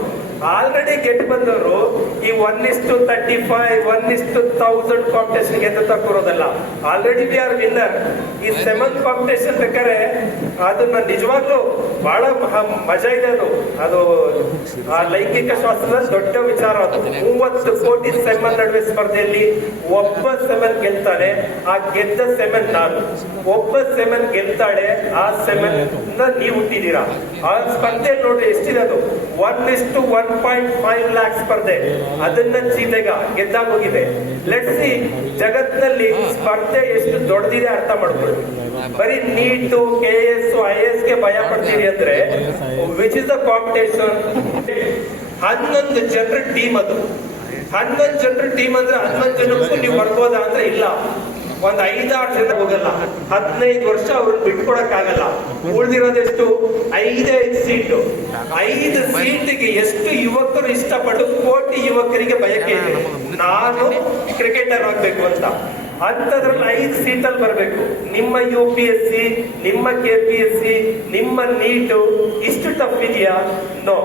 ಆಲ್ರೆಡಿ ಗೆದ್ದು ಬಂದವರು ಈ 1:35, 1:1000 ಕಾಂಪಿಟೇಷನ್ ಗೆದ್ದು ತಕ್ಕೋದಲ್ಲ. Already we are winner. ಈ 7 ಕಾಂಪಿಟೇಷನ್ ಬೇಕಾದ್ರೆ ಅದನ್ನ ನಿಜವಾಗ್ಲೂ ಬಹಳ ಮಜಾ ಇದೆ. ಅದು ಆ ಲೈಂಗಿಕ ಶಾಸ್ತ್ರದ ದೊಡ್ಡ ವಿಚಾರ. ಅದು 30 ಕೋಟಿ ಸೆಮನ್ ನಡುವೆ ಸ್ಪರ್ಧೆಯಲ್ಲಿ ಒಬ್ಬ ಸೆಮನ್ ಗೆಲ್ತಾನೆ. ಆ ಗೆದ್ದ ಸೆಮನ್ ನಾನು. ಒಬ್ಬ ಸೆಮನ್ ಗೆಲ್ತಾಳೆ, ಆ ಸೆಮನ್ ನೀವು ಹುಟ್ಟಿದೀರಾ. ಆ ಸ್ಪರ್ಧೆ ನೋಡ್ರಿ ಎಷ್ಟಿದೆ ಅದು. 1:1.5 ಲ್ಯಾಕ್ ಸ್ಪರ್ಧೆ. ಅದನ್ನ ಚೀತೆಗ ಗೆದ್ದಾಗ ಹೋಗಿದೆ. ಲೆಟ್ಸ್ ಸಿ ಜಗತ್ತಿನಲ್ಲಿ ಸ್ಪರ್ಧೆ ಎಷ್ಟು ದೊಡ್ಡದಿದೆ ಅರ್ಥ ಮಾಡ್ಕೊಳ್ಳಿ. ಬರೀ ನೀಟು, KS, IAS ಗೆ ಭಯ ಪಡ್ತೀರಿ ಅಂದ್ರೆ ವಿಚ್ ಇಸ್ ದ ಕಾಂಪಿಟೇಷನ್? 11 ಜನರ ಟೀಮ್ ಅದು. 11 ಜನರ ಟೀಮ್ ಅಂದ್ರೆ 11 ಜನಕ್ಕೂ ನೀವು ಬರ್ಬೋದಾ ಅಂದ್ರೆ ಇಲ್ಲ. ಒಂದ್ 5-6 ಜನ ಹೋಗಲ್ಲ. 15 ವರ್ಷ ಅವ್ರನ್ನ ಬಿಟ್ಕೊಡಕ್ ಆಗಲ್ಲ. ಉಳಿದಿರೋದೆಷ್ಟು? 5 ಸೀಟು. 5 ಸೀಟಿಗೆ ಎಷ್ಟು ಯುವಕರು ಇಷ್ಟಪಟ್ಟು ಕೋಟಿ ಯುವಕರಿಗೆ ಬಯಕೆ ಇದೆ, ನಾನು ಕ್ರಿಕೆಟರ್ ಆಗ್ಬೇಕು ಅಂತ. ಅಂತದ್ರಲ್ಲಿ 5 ಸೀಟಲ್ಲಿ ಬರ್ಬೇಕು. ನಿಮ್ಮ UPSC, ನಿಮ್ಮ KPSC, ನಿಮ್ಮ ನೀಟು ಇಷ್ಟು ಟಫ್ ಇದೆಯಾ? ನೋ.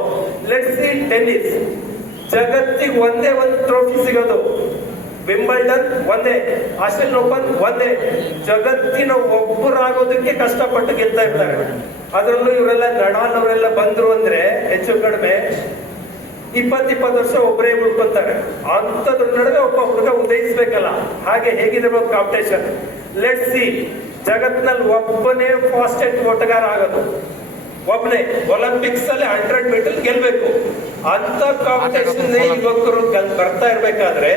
Let's see tennis. ಜಗತ್ತಿಗೆ ಒಂದೇ ಒಂದು ಟ್ರೋಫಿ ಸಿಗೋದು. ವಿಂಬಲ್ಡನ್ ಒಂದೇ, ಆಸ್ಟ್ರೇಲಿಯನ್ ಓಪನ್ ಒಂದೇ. ಜಗತ್ತಿನ ಒಬ್ಬರಾಗೋದಕ್ಕೆ ಕಷ್ಟಪಟ್ಟು ಗೆಲ್ತಾ ಇರ್ತಾರೆ. ಅದರಲ್ಲೂ ಇವರೆಲ್ಲ ನಡಾಲ್ ಅವರೆಲ್ಲ ಬಂದ್ರು ಅಂದ್ರೆ ಹೆಚ್ಚು ಕಡಿಮೆ 20 ವರ್ಷ ಒಬ್ಬರೇ ಉಳ್ಕೊತಾರೆ. ಅಂತದ್ರ ನಡುವೆ ಒಬ್ಬ ಹುಡುಗ ಉದಯಿಸ್ಬೇಕಲ್ಲ. ಹಾಗೆ ಹೇಗಿದೆ ಕಾಂಪಿಟೇಷನ್? Let's see. ಜಗತ್ನಲ್ಲಿ ಒಬ್ಬನೇ ಫಾಸ್ಟೆಸ್ಟ್ ಓಟಗಾರ ಆಗೋದು ಒಬ್ಬನೇ. ಒಲಿಂಪಿಕ್ಸ್ ಅಲ್ಲಿ 100 ಮೀಟರ್ ಗೆಲ್ಬೇಕು. ಅಂತ ಕಾಂಪಿಟೇಷನ್ ಯುವಕರು ಬರ್ತಾ ಇರ್ಬೇಕಾದ್ರೆ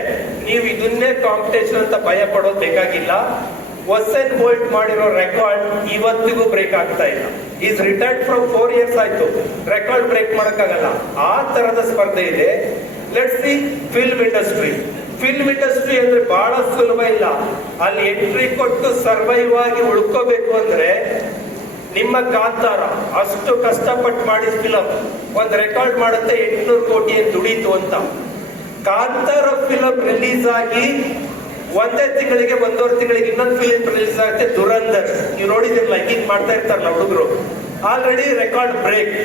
ನೀವು ಇದನ್ನೇ ಕಾಂಪಿಟೇಷನ್ ಅಂತ ಭಯ ಪಡೋದು ಬೇಕಾಗಿಲ್ಲ. ಉಸೇನ್ ಬೋಲ್ಟ್ ಮಾಡಿರೋ ರೆಕಾರ್ಡ್ ಇವತ್ತಿಗೂ ಬ್ರೇಕ್ ಆಗ್ತಾ ಇಲ್ಲ. ಈಸ್ ರಿಟೈರ್ಡ್ ಫ್ರಮ್ 4 ಇಯರ್ಸ್ ಆಯ್ತು. ರೆಕಾರ್ಡ್ ಬ್ರೇಕ್ ಮಾಡಕ್ಕಾಗಲ್ಲ. ಆ ತರದ ಸ್ಪರ್ಧೆ ಇದೆ. Let's see film industry. Film industry ಅಂದ್ರೆ ಬಹಳ ಸುಲಭ ಇಲ್ಲ. ಅಲ್ಲಿ ಎಂಟ್ರಿ ಕೊಟ್ಟು ಸರ್ವೈವ್ ಆಗಿ ಉಳ್ಕೋಬೇಕು ಅಂದ್ರೆ ನಿಮ್ಮ ಕಾಂತಾರ ಅಷ್ಟು ಕಷ್ಟಪಟ್ಟು ಮಾಡಿದ ಫಿಲಂ ಒಂದು ರೆಕಾರ್ಡ್ ಮಾಡುತ್ತೆ 800 ಕೋಟಿ ಏನು ದುಡೀತು ಅಂತ. ಕಾಂತಾರ ಫಿಲಂ ರಿಲೀಸ್ ಆಗಿ ಒಂದೇ ತಿಂಗಳಿಗೆ 1.5 ತಿಂಗಳಿಗೆ ಇನ್ನೊಂದು ಫಿಲಿಂ ರಿಲೀಸ್ ಆಗುತ್ತೆ, ದುರಂಧರ್. ನೀವು ನೋಡಿದಿರಲ್ಲ, ಹಿಂಗ್ ಮಾಡ್ತಾ ಇರ್ತಾರಲ್ಲ ಹುಡುಗರು. Already record break.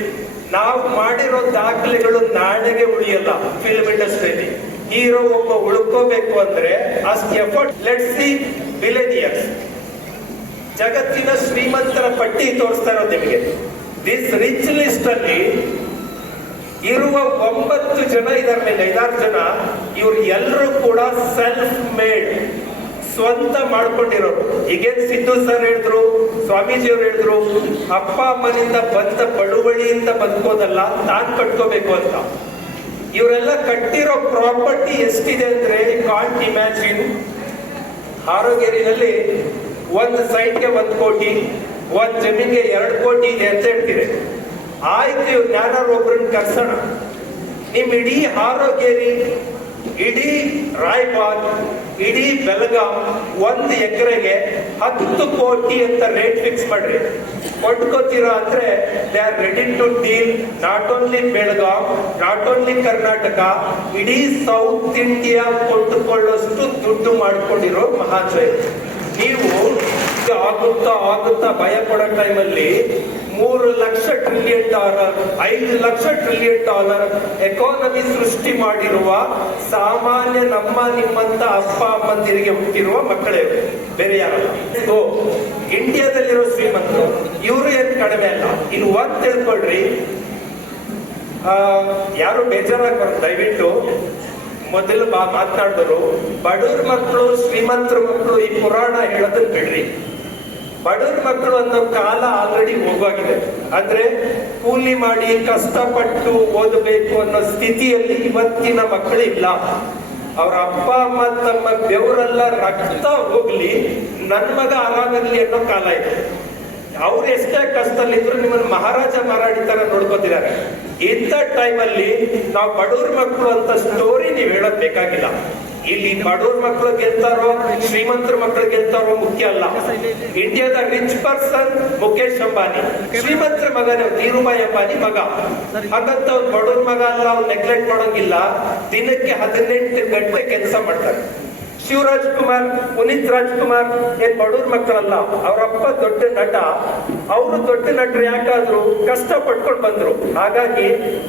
ನಾವು ಮಾಡಿರೋ ದಾಖಲೆಗಳು ನಾಳೆಗೆ ಉಳಿಯಲ್ಲ. ಫಿಲ್ಮ್ ಇಂಡಸ್ಟ್ರಿಯಲ್ಲಿ ಹೀರೋ ಒಬ್ಬ ಉಳ್ಕೋಬೇಕು ಅಂದ್ರೆ ಅಷ್ಟು ಎಫರ್ಟ್. Let's see billionaires. ಜಗತ್ತಿನ ಶ್ರೀಮಂತರ ಪಟ್ಟಿ ತೋರಿಸ್ತಾ ಇರೋದು ನಿಮಗೆ. ದಿಸ್ ರಿಚ್ ಲಿಸ್ಟ್ ಅಲ್ಲಿ ಇರುವ 9 ಜನ ಇದರ ಮೇಲೆ 5-6 ಜನ, ಇವ್ರು ಎಲ್ಲರೂ ಕೂಡ ಸೆಲ್ಫ್ ಮೇಡ್, ಸ್ವಂತ ಮಾಡ್ಕೊಂಡಿರೋರು. ಈಗೇನ್ ಸಿದ್ದು ಸರ್ ಹೇಳಿದ್ರು, ಸ್ವಾಮೀಜಿಯವ್ರು ಹೇಳಿದ್ರು, ಅಪ್ಪ ಅಮ್ಮನಿಂದ ಬಂದ ಬಳುವಳಿಯಿಂದ ಬದುಕೋದಲ್ಲ, ತಾನ್ ಕಟ್ಕೋಬೇಕು ಅಂತ. ಇವರೆಲ್ಲ ಕಟ್ಟಿರೋ ಪ್ರಾಪರ್ಟಿ ಎಷ್ಟಿದೆ ಅಂದ್ರೆ ಕಾಂಟ್ ಇಮ್ಯಾಜಿನ್. ಹಾರೋಗೇರಿನಲ್ಲಿ ಒಂದು ಸೈಟ್ಗೆ 1 ಕೋಟಿ, ಒಂದ್ ಜಮೀನ್ಗೆ 2 ಕೋಟಿ ಇದೆ ಅಂತ ಹೇಳ್ತೀರಿ. ಆಯ್ತು, ಇವ್ರು ಯಾರು ಒಬ್ರನ್ನ ಕರ್ಸೋಣ. ನಿಮ್ ಇಡೀ ಹಾರೋಗೇರಿ, ಇಡೀ ರಾಯಬಾಗ್, ಇಡೀ ಬೆಳಗಾಂ 1 ಎಕರೆಗೆ 10 ಕೋಟಿ ಅಂತ ರೇಟ್ ಫಿಕ್ಸ್ ಮಾಡ್ರಿ. ಕೊಟ್ಕೋತೀರಾ ಅಂದ್ರೆ they are ready to deal. Not only Belgaum, not only Karnataka, ಇಡೀ ಸೌತ್ ಇಂಡಿಯಾ ಕೊಟ್ಟುಕೊಳ್ಳೋಷ್ಟು ದುಡ್ಡು ಮಾಡ್ಕೊಂಡಿರೋ ಮಹಾಜಯ. ನೀವು ಆಗುತ್ತಾ ಭಯ ಪಡೋ ಟೈಮಲ್ಲಿ $3 lakh trillion, $5 lakh trillion economy ಸೃಷ್ಟಿ ಮಾಡಿರುವ ಸಾಮಾನ್ಯ ನಮ್ಮ ನಿಮ್ಮಂತ ಅಪ್ಪ ಅಮ್ಮಂದಿರಿಗೆ ಹುಟ್ಟಿರುವ ಮಕ್ಕಳೇ, ಬೇರೆ ಯಾರಲ್ಲ. ಇಂಡಿಯಾದಲ್ಲಿರೋ ಶ್ರೀಮಂತರು ಇವರು ಏನ್ ಕಡಿಮೆ ಅಲ್ಲ. ಇಲ್ಲಿ ಒಂದ್ ತಿಳ್ಕೊಳ್ರಿ, ಯಾರು ಬೇಜಾರಾಗ್ಬಾರ್ದು ದಯವಿಟ್ಟು. ಮೊದಲು ಮಾತನಾಡಿದ್ರು, ಬಡವ್ರ ಮಕ್ಕಳು ಶ್ರೀಮಂತರ ಮಕ್ಕಳು ಈ ಪುರಾಣ ಹೇಳೋದನ್ನ ಬಿಡ್ರಿ. ಬಡವ್ರ ಮಕ್ಕಳು ಅನ್ನೋ ಕಾಲ ಆಲ್ರೆಡಿ ಹೋಗೋಗಿದೆ. ಅಂದ್ರೆ ಕೂಲಿ ಮಾಡಿ ಕಷ್ಟಪಟ್ಟು ಓದಬೇಕು ಅನ್ನೋ ಸ್ಥಿತಿಯಲ್ಲಿ ಇವತ್ತಿನ ಮಕ್ಕಳು ಇಲ್ಲ. ಅವ್ರ ಅಪ್ಪ ಅಮ್ಮ ತಮ್ಮ ಬೆವರೆಲ್ಲ ರಕ್ತ ಹೋಗ್ಲಿ, ನನ್ ಮಗ ಆರಾಮಿರ್ಲಿ ಅನ್ನೋ ಕಾಲ ಇದೆ. ಅವ್ರು ಎಷ್ಟೇ ಕಷ್ಟದಲ್ಲಿದ್ರು ನಿಮ್ಮನ್ನ ಮಹಾರಾಜ ಮಾರಾಡಿ ತರ ನೋಡ್ಕೋತಿದ್ದಾರೆ. ಇಂಥ ಟೈಮಲ್ಲಿ ನಾವು ಬಡವ್ರ ಮಕ್ಕಳು ಅಂತ ಸ್ಟೋರಿ ನೀವು ಹೇಳೋದ್ ಬೇಕಾಗಿಲ್ಲ. ಇಲ್ಲಿ ಬಡವ್ರ ಮಕ್ಕಳು ಗೆಲ್ತಾರೋ ಶ್ರೀಮಂತರ ಮಕ್ಕಳು ಗೆಲ್ತಾರೋ ಮುಖ್ಯ ಅಲ್ಲ. ಇಂಡಿಯಾದ ರಿಚ್ ಪರ್ಸನ್ ಮುಖೇಶ್ ಅಂಬಾನಿ, ಶ್ರೀಮಂತರ ಮಗನೇ ಧೀರುಭಾಯಿ ಅಂಬಾನಿ ಮಗ. ಹಾಗಂತ ಅವ್ರು ಬಡವ್ರ ಮಗ ಅಲ್ಲ, ಅವ್ರು ನೆಗ್ಲೆಕ್ಟ್ ಮಾಡೋಂಗಿಲ್ಲ. ದಿನಕ್ಕೆ 18 ಗಂಟೆ ಕೆಲಸ ಮಾಡ್ತಾರೆ. ಶಿವರಾಜ್ ಕುಮಾರ್, ಪುನೀತ್ ರಾಜ್ಕುಮಾರ್ ಏನ್ ಬಡವ್ರ ಮಕ್ಕಳಲ್ಲ. ಅವರಪ್ಪ ದೊಡ್ಡ ನಟ, ಅವರು ದೊಡ್ಡ ನಟರು ಯಾಕಾದ್ರು ಕಷ್ಟ ಪಟ್ಕೊಂಡು ಬಂದ್ರು. ಹಾಗಾಗಿ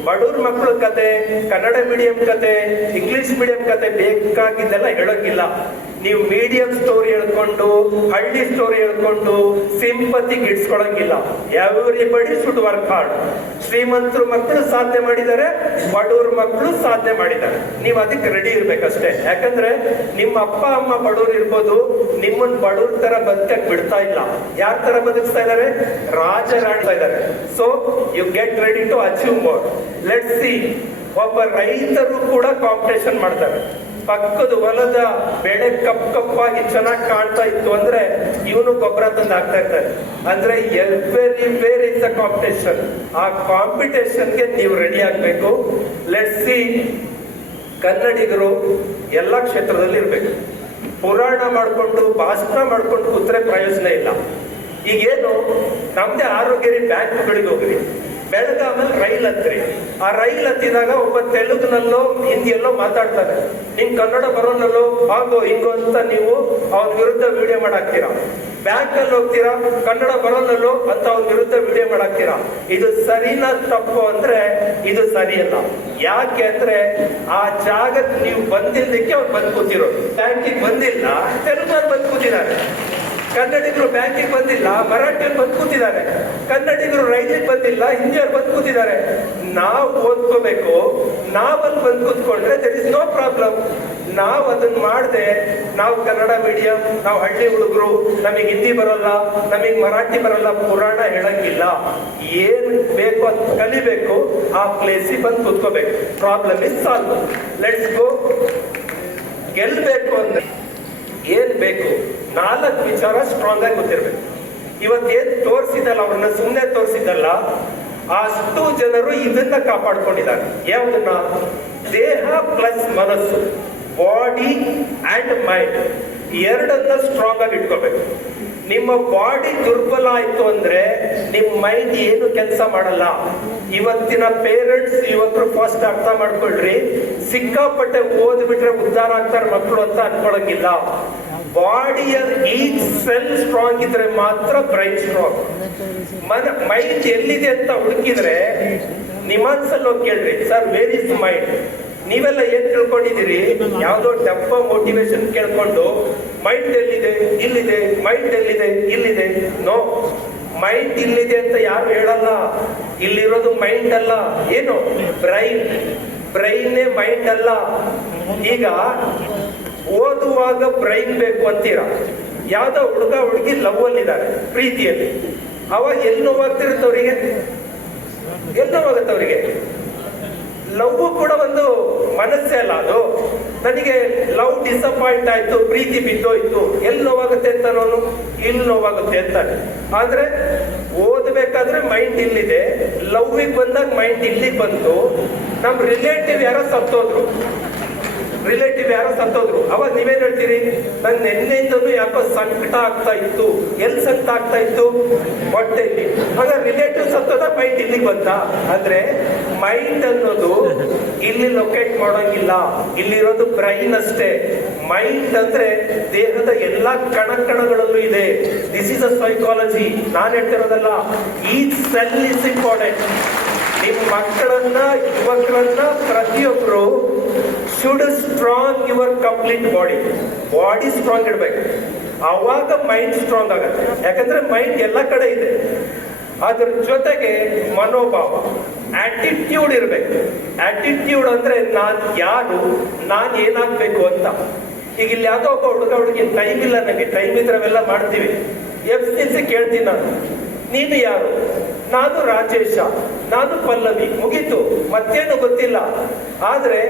ಬಡವ್ರ ಮಕ್ಕಳ ಕತೆ, ಕನ್ನಡ ಮೀಡಿಯಂ ಕತೆ, ಇಂಗ್ಲಿಷ್ ಮೀಡಿಯಂ ಕತೆ ಬೇಕಾಗಿದ್ದೆಲ್ಲ ಹೇಳೋಂಗಿಲ್ಲ. ನೀವು ಮೀಡಿಯಂ ಸ್ಟೋರಿ ಹೇಳ್ಕೊಂಡು, ಹಳ್ಳಿ ಸ್ಟೋರಿ ಹೇಳ್ಕೊಂಡು ಸಿಂಪತಿ ಗಿಡ್ಸ್ಕೊಳಂಗಿಲ್ಲ. Everybody should work hard. ಶ್ರೀಮಂತರು ಮಕ್ಕಳು ಸಾಧನೆ ಮಾಡಿದ್ದಾರೆ, ಬಡವ್ರ ಮಕ್ಕಳು ಸಾಧನೆ ಮಾಡಿದ್ದಾರೆ. ನೀವು ಅದಕ್ಕೆ ರೆಡಿ ಇರ್ಬೇಕಷ್ಟೇ. ಯಾಕಂದ್ರೆ ನಿಮ್ಮ ಅಪ್ಪ ಅಮ್ಮ ಬಡವ್ರು ಇರ್ಬೋದು, ನಿಮ್ಮನ್ನ ಬಡವ್ರ ತರ ಬದುಕಕ್ ಬಿಡ್ತಾ ಇಲ್ಲ. ಯಾರ ತರ ಬದುಕ್ತಾ ಇದಾರೆ? ರಾಜರಾಡ್ತಾ ಇದ್ದಾರೆ. So you get ready to achieve more. Let's see. ಒಬ್ಬ ರೈತರು ಕೂಡ ಕಾಂಪಿಟೇಷನ್ ಮಾಡ್ತಾರೆ. ಪಕ್ಕದ ಹೊಲದ ಬೆಳೆ ಕಪ್ಪಾಗಿ ಚೆನ್ನಾಗಿ ಕಾಣ್ತಾ ಇತ್ತು ಅಂದ್ರೆ ಇವನು ಗೊಬ್ಬರ ತಂದು ಹಾಕ್ತಾ ಇರ್ತಾರೆ. ಅಂದ್ರೆ ಎವ್ರಿವೇರ್ ಇಸ್ ದ ಕಾಂಪಿಟೇಷನ್. ಆ ಕಾಂಪಿಟೇಷನ್ಗೆ ನೀವು ರೆಡಿ ಆಗ್ಬೇಕು. Let's see. ಕನ್ನಡಿಗರು ಎಲ್ಲ ಕ್ಷೇತ್ರದಲ್ಲಿ ಇರ್ಬೇಕು. ಪುರಾಣ ಮಾಡ್ಕೊಂಡು ಭಾಷಣ ಮಾಡ್ಕೊಂಡು ಕೂತ್ರೆ ಪ್ರಯೋಜನ ಇಲ್ಲ. ಈಗೇನು ನಮ್ದೇ ಆರೋಗ್ಯರಿ ಬ್ಯಾಂಕ್ಗಳಿಗೆ ಹೋಗ್ರಿ, ಬೆಳಗಾವಲ್ಲಿ ರೈಲ್ ಹತ್ರಿ. ಆ ರೈಲ್ ಹತ್ತಿದಾಗ ಒಬ್ಬ ತೆಲುಗುನಲ್ಲೋ ಹಿಂದಿಯಲ್ಲೋ ಮಾತಾಡ್ತಾನೆ. ನಿಮ್ ಕನ್ನಡ ಬರೋನಲ್ಲೋ ಹಾಗೋ ಹಿಂಗೋ ಅಂತ ನೀವು ಅವನ ವಿರುದ್ಧ ವಿಡಿಯೋ ಮಾಡಾಕ್ತೀರಾ. ಬ್ಯಾಂಕ್ ಅಲ್ಲಿ ಹೋಗ್ತೀರಾ, ಕನ್ನಡ ಬರೋನಲ್ಲೋ ಅಂತ ಅವನ ವಿರುದ್ಧ ವಿಡಿಯೋ ಮಾಡಾಕ್ತೀರಾ. ಇದು ಸರಿನಾ ತಪ್ಪು ಅಂದ್ರೆ ಇದು ಸರಿಯಲ್ಲ. ಯಾಕೆ ಅಂದ್ರೆ ಆ ಜಾಗಕ್ಕೆ ನೀವು ಬಂದಿದ್ದಕ್ಕೆ ಅವ್ರು ಬಂದ್ ಕೂತಿರೋದು. ಬ್ಯಾಂಕಿಗೆ ಬಂದಿಲ್ಲ, ತೆಲುಗಲ್ಲಿ ಬಂದ್ ಕೂತಿದ್ದಾರೆ. ಕನ್ನಡಿಗರು ಬ್ಯಾಂಕಿಗೆ ಬಂದಿಲ್ಲ, ಮರಾಠಿಯಲ್ಲಿ ಬಂದ್ ಕೂತಿದ್ದಾರೆ. ಕನ್ನಡಿಗರು ರೈಲಿಗೆ ಬಂದಿಲ್ಲ, ಹಿಂದಿಯವ್ರು ಬಂದ್ ಕೂತಿದ್ದಾರೆ. ನಾವು ಓದ್ಕೋಬೇಕು. ನಾವಲ್ಲಿ ಬಂದ್ ಕೂತ್ಕೊಂಡ್ರೆ ದರ್ ಇಸ್ ನೋ ಪ್ರಾಬ್ಲಮ್. ನಾವು ಅದನ್ನ ಮಾಡದೆ, ನಾವು ಕನ್ನಡ ಮೀಡಿಯಂ, ನಾವು ಹಳ್ಳಿ ಹುಡುಗರು, ನಮಗೆ ಹಿಂದಿ ಬರಲ್ಲ, ನಮಗೆ ಮರಾಠಿ ಬರಲ್ಲ, ಪುರಾಣ ಹೇಳಂಗಿಲ್ಲ. ಏನ್ ಬೇಕು ಅಂತ ಕಲಿಬೇಕು, ಆ ಪ್ಲೇಸಿಗೆ ಬಂದು ಕೂತ್ಕೋಬೇಕು. Problem is solve. Let's go. ಗೆಲ್ಬೇಕು ಅಂದ್ರೆ ಏನ್ ಬೇಕು? 4 ವಿಚಾರ ಸ್ಟ್ರಾಂಗ್ ಆಗಿ ಗೊತ್ತಿರ್ಬೇಕು. ಇವತ್ತೇನ್ ತೋರಿಸಿದಲ್ಲ, ಅವ್ರನ್ನ ಸುಮ್ಮನೆ ತೋರಿಸಿದಲ್ಲ, ಅಷ್ಟು ಜನರು ಇದನ್ನ ಕಾಪಾಡ್ಕೊಂಡಿದ್ದಾರೆ. ಯಾವುದನ್ನ? ದೇಹ ಪ್ಲಸ್ ಮನಸ್ಸು, ಬಾಡಿ ಅಂಡ್ ಮೈಂಡ್, ಎರಡನ್ನ ಸ್ಟ್ರಾಂಗ್ ಆಗಿ ಇಟ್ಕೋಬೇಕು. ನಿಮ್ಮ ಬಾಡಿ ದುರ್ಬಲ ಆಯ್ತು ಅಂದ್ರೆ ನಿಮ್ ಮೈಂಡ್ ಏನು ಕೆಲಸ ಮಾಡಲ್ಲ. ಇವತ್ತಿನ ಪೇರೆಂಟ್ಸ್ ಯುವಕರು ಫಸ್ಟ್ ಅರ್ಥ ಮಾಡ್ಕೊಳ್ರಿ. ಸಿಕ್ಕಾಪಟ್ಟೆ ಓದ್ಬಿಟ್ರೆ ಉದ್ಧಾರ ಆಗ್ತಾರೆ ಮಕ್ಕಳು ಅಂತ ಅನ್ಕೊಳಂಗಿಲ್ಲ. ಬಾಡಿಯಲ್ಲಿ ಈಚ್ ಸೆಲ್ ಸ್ಟ್ರಾಂಗ್ ಇದ್ರೆ ಮಾತ್ರ ಬ್ರೈನ್ ಸ್ಟ್ರಾಂಗ್. ಮೈಂಡ್ ಎಲ್ಲಿದೆ ಅಂತ ಹುಡುಕಿದ್ರೆ ನಿಮ್ಮನ್ಸಲ್ಲಿ ಹೋಗಿ ಕೇಳ್ರಿ, ಸರ್ ವೇರ್ ಇಸ್ ಮೈಂಡ್? ನೀವೆಲ್ಲ ಏನ್ ತಿಳ್ಕೊಂಡಿದ್ದೀರಿ? ಯಾವ್ದೋ ಡಬ್ಬ ಮೋಟಿವೇಶನ್ ಕೇಳ್ಕೊಂಡು ಮೈಂಡ್ ಎಲ್ಲಿದೆ, ಇಲ್ಲಿದೆ, ಮೈಂಡ್ ಎಲ್ಲಿದೆ, ಇಲ್ಲಿದೆ. ನೋ, ಮೈಂಡ್ ಇಲ್ಲಿದೆ ಅಂತ ಯಾರು ಹೇಳಲ್ಲ. ಇಲ್ಲಿರೋದು ಮೈಂಡ್ ಅಲ್ಲ, ಏನು ಬ್ರೈನ್. ಬ್ರೈನ್ನೇ ಮೈಂಡ್ ಅಲ್ಲ. ಈಗ ಓದುವಾಗ ಬ್ರೈನ್ ಬೇಕು ಅಂತೀರಾ. ಯಾವ್ದೋ ಹುಡುಗ ಹುಡುಗಿ ಲವ್ ಅಲ್ಲಿದ್ದಾರೆ, ಪ್ರೀತಿಯಲ್ಲಿ. ಅವಾಗ ಎಲ್ಲಿ ನೋವಾಗ್ತಿರುತ್ತೆ ಅವರಿಗೆ, ಎಲ್ಲಿ ನೋವಾಗುತ್ತೆ ಅವರಿಗೆ. ಲವ್ ಕೂಡ ಒಂದು ಮನಸ್ಸೇ ಅಲ್ಲ ಅದು. ನನಗೆ ಲವ್ ಡಿಸಪಾಯಿಂಟ್ ಆಯ್ತು, ಪ್ರೀತಿ ಬಿದ್ದೋಯ್ತು, ಎಲ್ಲಿ ನೋವಾಗುತ್ತೆ ಅಂತ ನಾನು, ಇಲ್ಲಿ ನೋವಾಗುತ್ತೆ ಅಂತಾನೆ. ಆದ್ರೆ ಓದ್ಬೇಕಾದ್ರೆ ಮೈಂಡ್ ಇಲ್ಲಿದೆ, ಲವ್ಗೆ ಬಂದಾಗ ಮೈಂಡ್ ಇಲ್ಲಿಗೆ ಬಂತು. ನಮ್ ರಿಲೇಟಿವ್ ಯಾರೋ ಸತ್ತೋದ್ರು, ಅವಾಗ ನೀವೇನ್ ಹೇಳ್ತೀರಿ, ನನ್ ನೆನ್ನೆಯಿಂದಲೂ ಯಾಕೋ ಸಂಕಟ ಆಗ್ತಾ ಇತ್ತು. ಎಲ್ಲಿ ಸಂಕಟ ಆಗ್ತಾ ಇತ್ತು, ಹೊಟ್ಟೆಯಲ್ಲಿ. ಆಗ ರಿಲೇಟಿವ್ ಸತ್ತೋದ ಮೈಂಡ್ ಇಲ್ಲಿಗೆ ಬಂತ. ಆದ್ರೆ ಮೈಂಡ್ ಅನ್ನೋದು ಇಲ್ಲಿ ಲೊಕೇಟ್ ಮಾಡೋಂಗಿಲ್ಲ, ಇಲ್ಲಿರೋದು ಬ್ರೈನ್ ಅಷ್ಟೇ. ಮೈಂಡ್ ಅಂದ್ರೆ ದೇಹದ ಎಲ್ಲಾ ಕಣಗಳಲ್ಲೂ ಇದೆ. ದಿಸ್ ಇಸ್ ಅ ಸೈಕಾಲಜಿ, ನಾನ್ ಹೇಳ್ತಿರೋದಲ್ಲ. Each cell is important. ನಿಮ್ ಮಕ್ಕಳನ್ನ, ಯುವಕರನ್ನ ಪ್ರತಿಯೊಬ್ರು should strong your complete body strong ಇಡ್ಬೇಕು. ಅವಾಗ ಮೈಂಡ್ ಸ್ಟ್ರಾಂಗ್ ಆಗುತ್ತೆ. ಯಾಕಂದ್ರೆ ಮೈಂಡ್ ಎಲ್ಲ ಕಡೆ ಇದೆ. ಅದ್ರ ಜೊತೆಗೆ ಮನೋಭಾವ, ಆಟಿಟ್ಯೂಡ್ ಇರ್ಬೇಕು. ಆಟಿಟ್ಯೂಡ್ ಅಂದ್ರೆ ನಾನ್ ಯಾರು, ನಾನ್ ಏನಾಗ್ಬೇಕು ಅಂತ. ಈಗ ಇಲ್ಲಿ ಯಾವ್ದೋ ಒಬ್ಬ ಹುಡುಗಿ ಟೈಮ್ ಇಲ್ಲ ನನಗೆ, ಟೈಮ್ ಇದ್ರೆ ಅವೆಲ್ಲ ಮಾಡ್ತೀವಿ. FCC ಕೇಳ್ತೀನಿ ನಾನು, ನೀನು ಯಾರು? ನಾನು ರಾಜೇಶ, ನಾನು ಪಲ್ಲವಿ, ಮುಗೀತು, ಮತ್ತೇನು ಗೊತ್ತಿಲ್ಲ. ಆದ್ರೆ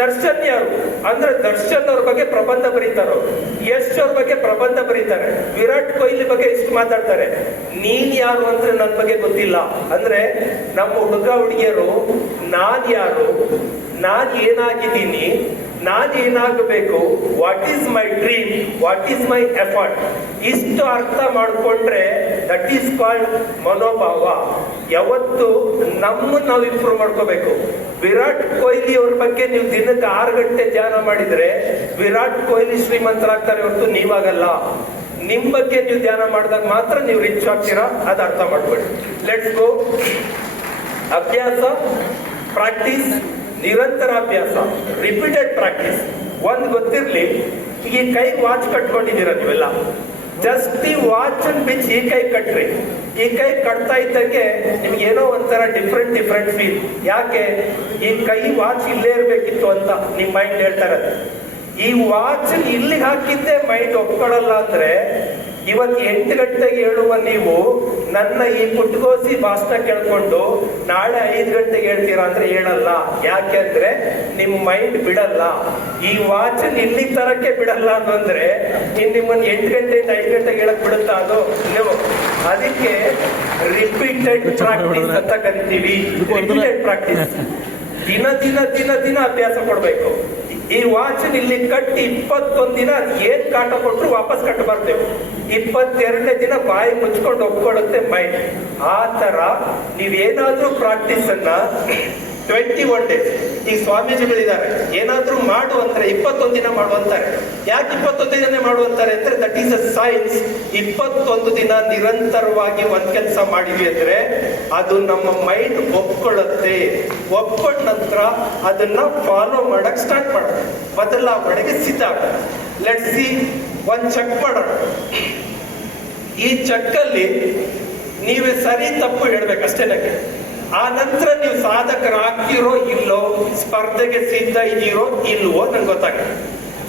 ದರ್ಶನ್ ಯಾರು ಅಂದ್ರೆ ದರ್ಶನ್ ಅವ್ರ ಬಗ್ಗೆ ಪ್ರಬಂಧ ಬರೀತಾರೋ, ಯಶ್ ಅವ್ರ ಬಗ್ಗೆ ಪ್ರಬಂಧ ಬರೀತಾರೆ, ವಿರಾಟ್ ಕೊಹ್ಲಿ ಬಗ್ಗೆ ಇಷ್ಟು ಮಾತಾಡ್ತಾರೆ. ನೀನ್ ಯಾರು ಅಂದ್ರೆ ನನ್ನ ಬಗ್ಗೆ ಗೊತ್ತಿಲ್ಲ. ಅಂದ್ರೆ ನಮ್ಮ ಹುಡುಗಿಯರು ನಾನ್ ಯಾರು, ನಾನ್ ಏನಾಗಿದ್ದೀನಿ, ನಾನ್ ಏನಾಗಬೇಕು, what is my dream, what is my effort, ಇಷ್ಟು ಅರ್ಥ ಮಾಡ್ಕೊಂಡ್ರೆ ದಟ್ ಈಸ್ ಕಾಲ್ಡ್ ಮನೋಭಾವ. ಯಾವತ್ತು ನಮ್ಮನ್ನು ನಾವು ಇಂಪ್ರೂವ್ ಮಾಡ್ಕೋಬೇಕು. ವಿರಾಟ್ ಕೊಹ್ಲಿ ಅವ್ರ ಬಗ್ಗೆ ನೀವು ದಿನಕ್ಕೆ 6 ಗಂಟೆ ಧ್ಯಾನ ಮಾಡಿದ್ರೆ ವಿರಾಟ್ ಕೊಹ್ಲಿ ಶ್ರೀಮಂತರಾಗ್ತಾರೆ ಹೊರತು ನೀವಾಗಲ್ಲ. ನಿಮ್ ಬಗ್ಗೆ ನೀವು ಧ್ಯಾನ ಮಾಡಿದಾಗ ಮಾತ್ರ ನೀವು ರಿಚ್ ಆಗ್ತೀರಾ, ಅದು ಅರ್ಥ ಮಾಡ್ಕೊಳ್ಳಿ. Let's go. ಅಭ್ಯಾಸ, ಪ್ರಾಕ್ಟೀಸ್, ನಿರಂತರ ಅಭ್ಯಾಸ, ರಿಪೀಟೆಡ್ ಪ್ರಾಕ್ಟೀಸ್. ಒಂದ್ ಗೊತ್ತಿರ್ಲಿ, ಈ ಕೈ ವಾಚ್ ಕಟ್ಕೊಂಡಿದ್ದೀರ ನೀವೆಲ್ಲ. ಜಸ್ಟ್ ಈ ವಾಚ್ ಅನ್ ಬಿಚ್ಚಿ ಈ ಕೈ ಕಟ್ರಿ. ಈ ಕೈ ಕಟ್ತಾ ಇದ್ದಂಗೆ ನಿಮ್ಗೆ ಏನೋ ಒಂಥರ ಡಿಫ್ರೆಂಟ್ ಫೀಲ್. ಯಾಕೆ? ಈ ಕೈ ವಾಚ್ ಇಲ್ಲೇ ಇರ್ಬೇಕಿತ್ತು ಅಂತ ನಿಮ್ ಮೈಂಡ್ ಹೇಳ್ತಾ ಇರತ್ತೆ. ಈ ವಾಚ್ ಇಲ್ಲಿಗೆ ಹಾಕಿದ್ದೆ ಮೈಂಡ್ ಒಪ್ಕೊಳ್ಳಲ್ಲ ಅಂದ್ರೆ, ಇವತ್ತು 8 ಗಂಟೆಗೆ ಹೇಳುವ ನೀವು ನನ್ನ ಈ ಪುಟ್ಕೋಸಿ ಭಾಷಣ ಕೇಳ್ಕೊಂಡು ನಾಳೆ 5 ಗಂಟೆಗೆ ಹೇಳ್ತೀರಾ ಅಂದ್ರೆ ಹೇಳಲ್ಲ. ಯಾಕೆ ಅಂದ್ರೆ ನಿಮ್ ಮೈಂಡ್ ಬಿಡಲ್ಲ. ಈ ವಾಚ್ ಇಲ್ಲಿ ತರಕ್ಕೆ ಬಿಡಲ್ಲ ಅಂತಂದ್ರೆ ನಿಮ್ಮನ್ನ 8 ಗಂಟೆಯಿಂದ 5 ಗಂಟೆಗೆ ಹೇಳಕ್ ಬಿಡುತ್ತಾ ಅದು? ನೀವು ಅದಕ್ಕೆ ರಿಪೀಟೆಡ್ ಪ್ರಾಕ್ಟೀಸ್ ಅಂತ ಕರಿತೀವಿ. ರಿಪೀಟೆಡ್ ಪ್ರಾಕ್ಟೀಸ್, ದಿನ ಅಭ್ಯಾಸ ಕೊಡ್ಬೇಕು. ಈ ವಾಚ್ ಇಲ್ಲಿ ಕಟ್ಟಿ 21 ದಿನ ಏನ್ ಕಾಟ ಕೊಟ್ರು ವಾಪಸ್ ಕಟ್ಟ ಬರ್ತೇವೆ. 22ನೇ ದಿನ ಬಾಯಿ ಮುಚ್ಕೊಂಡು ಒಪ್ಕೊಳ್ಳುತ್ತೆ ಮೈಂಡ್. ಆ ತರ ನೀವೇನಾದ್ರೂ ಪ್ರಾಕ್ಟೀಸ್ ಅನ್ನ 21 ಡೇಸ್, ಈ ಸ್ವಾಮೀಜಿಗಳಿದ್ದಾರೆ, ಏನಾದ್ರೂ ಮಾಡು ಅಂದ್ರೆ 21 ದಿನ ಮಾಡುವಂತಾರೆ. ಯಾಕೆ 21 ದಿನ ಮಾಡುವಂತಾರೆ ಅಂದ್ರೆ ದಟ್ ಈಸ್ ಅ ಸೈನ್ಸ್. 21 ದಿನ ನಿರಂತರವಾಗಿ ಒಂದ್ ಕೆಲಸ ಮಾಡಿದ್ವಿ ಅಂದ್ರೆ ಅದು ನಮ್ಮ ಮೈಂಡ್ ಒಪ್ಕೊಳ್ಳುತ್ತೆ. ಒಪ್ಕೊಂಡ ನಂತರ ಅದನ್ನ ಫಾಲೋ ಮಾಡಕ್ ಸ್ಟಾರ್ಟ್ ಮಾಡುತ್ತೆ, ಬದಲಾವಣೆಗೆ ಸಿದ್ಧ ಆಗುತ್ತೆ. ಲೆಟ್ಸ್ ಸಿ, ಒಂದ್ ಚೆಕ್ ಮಾಡೋಣ. ಈ ಚೆಕ್ಕಲ್ಲಿ ನೀವೇ ಸರಿ ತಪ್ಪು ಹೇಳ್ಬೇಕಷ್ಟೇ ನನಗೆ. ಆ ನಂತರ ನೀವು ಸಾಧಕರಾಗ್ತಿರೋ ಇಲ್ಲೋ, ಸ್ಪರ್ಧೆಗೆ ಸಿದ್ಧ ಇದೀರೋ ಇಲ್ವೋ ನಂಗೆ ಗೊತ್ತಾಗುತ್ತೆ.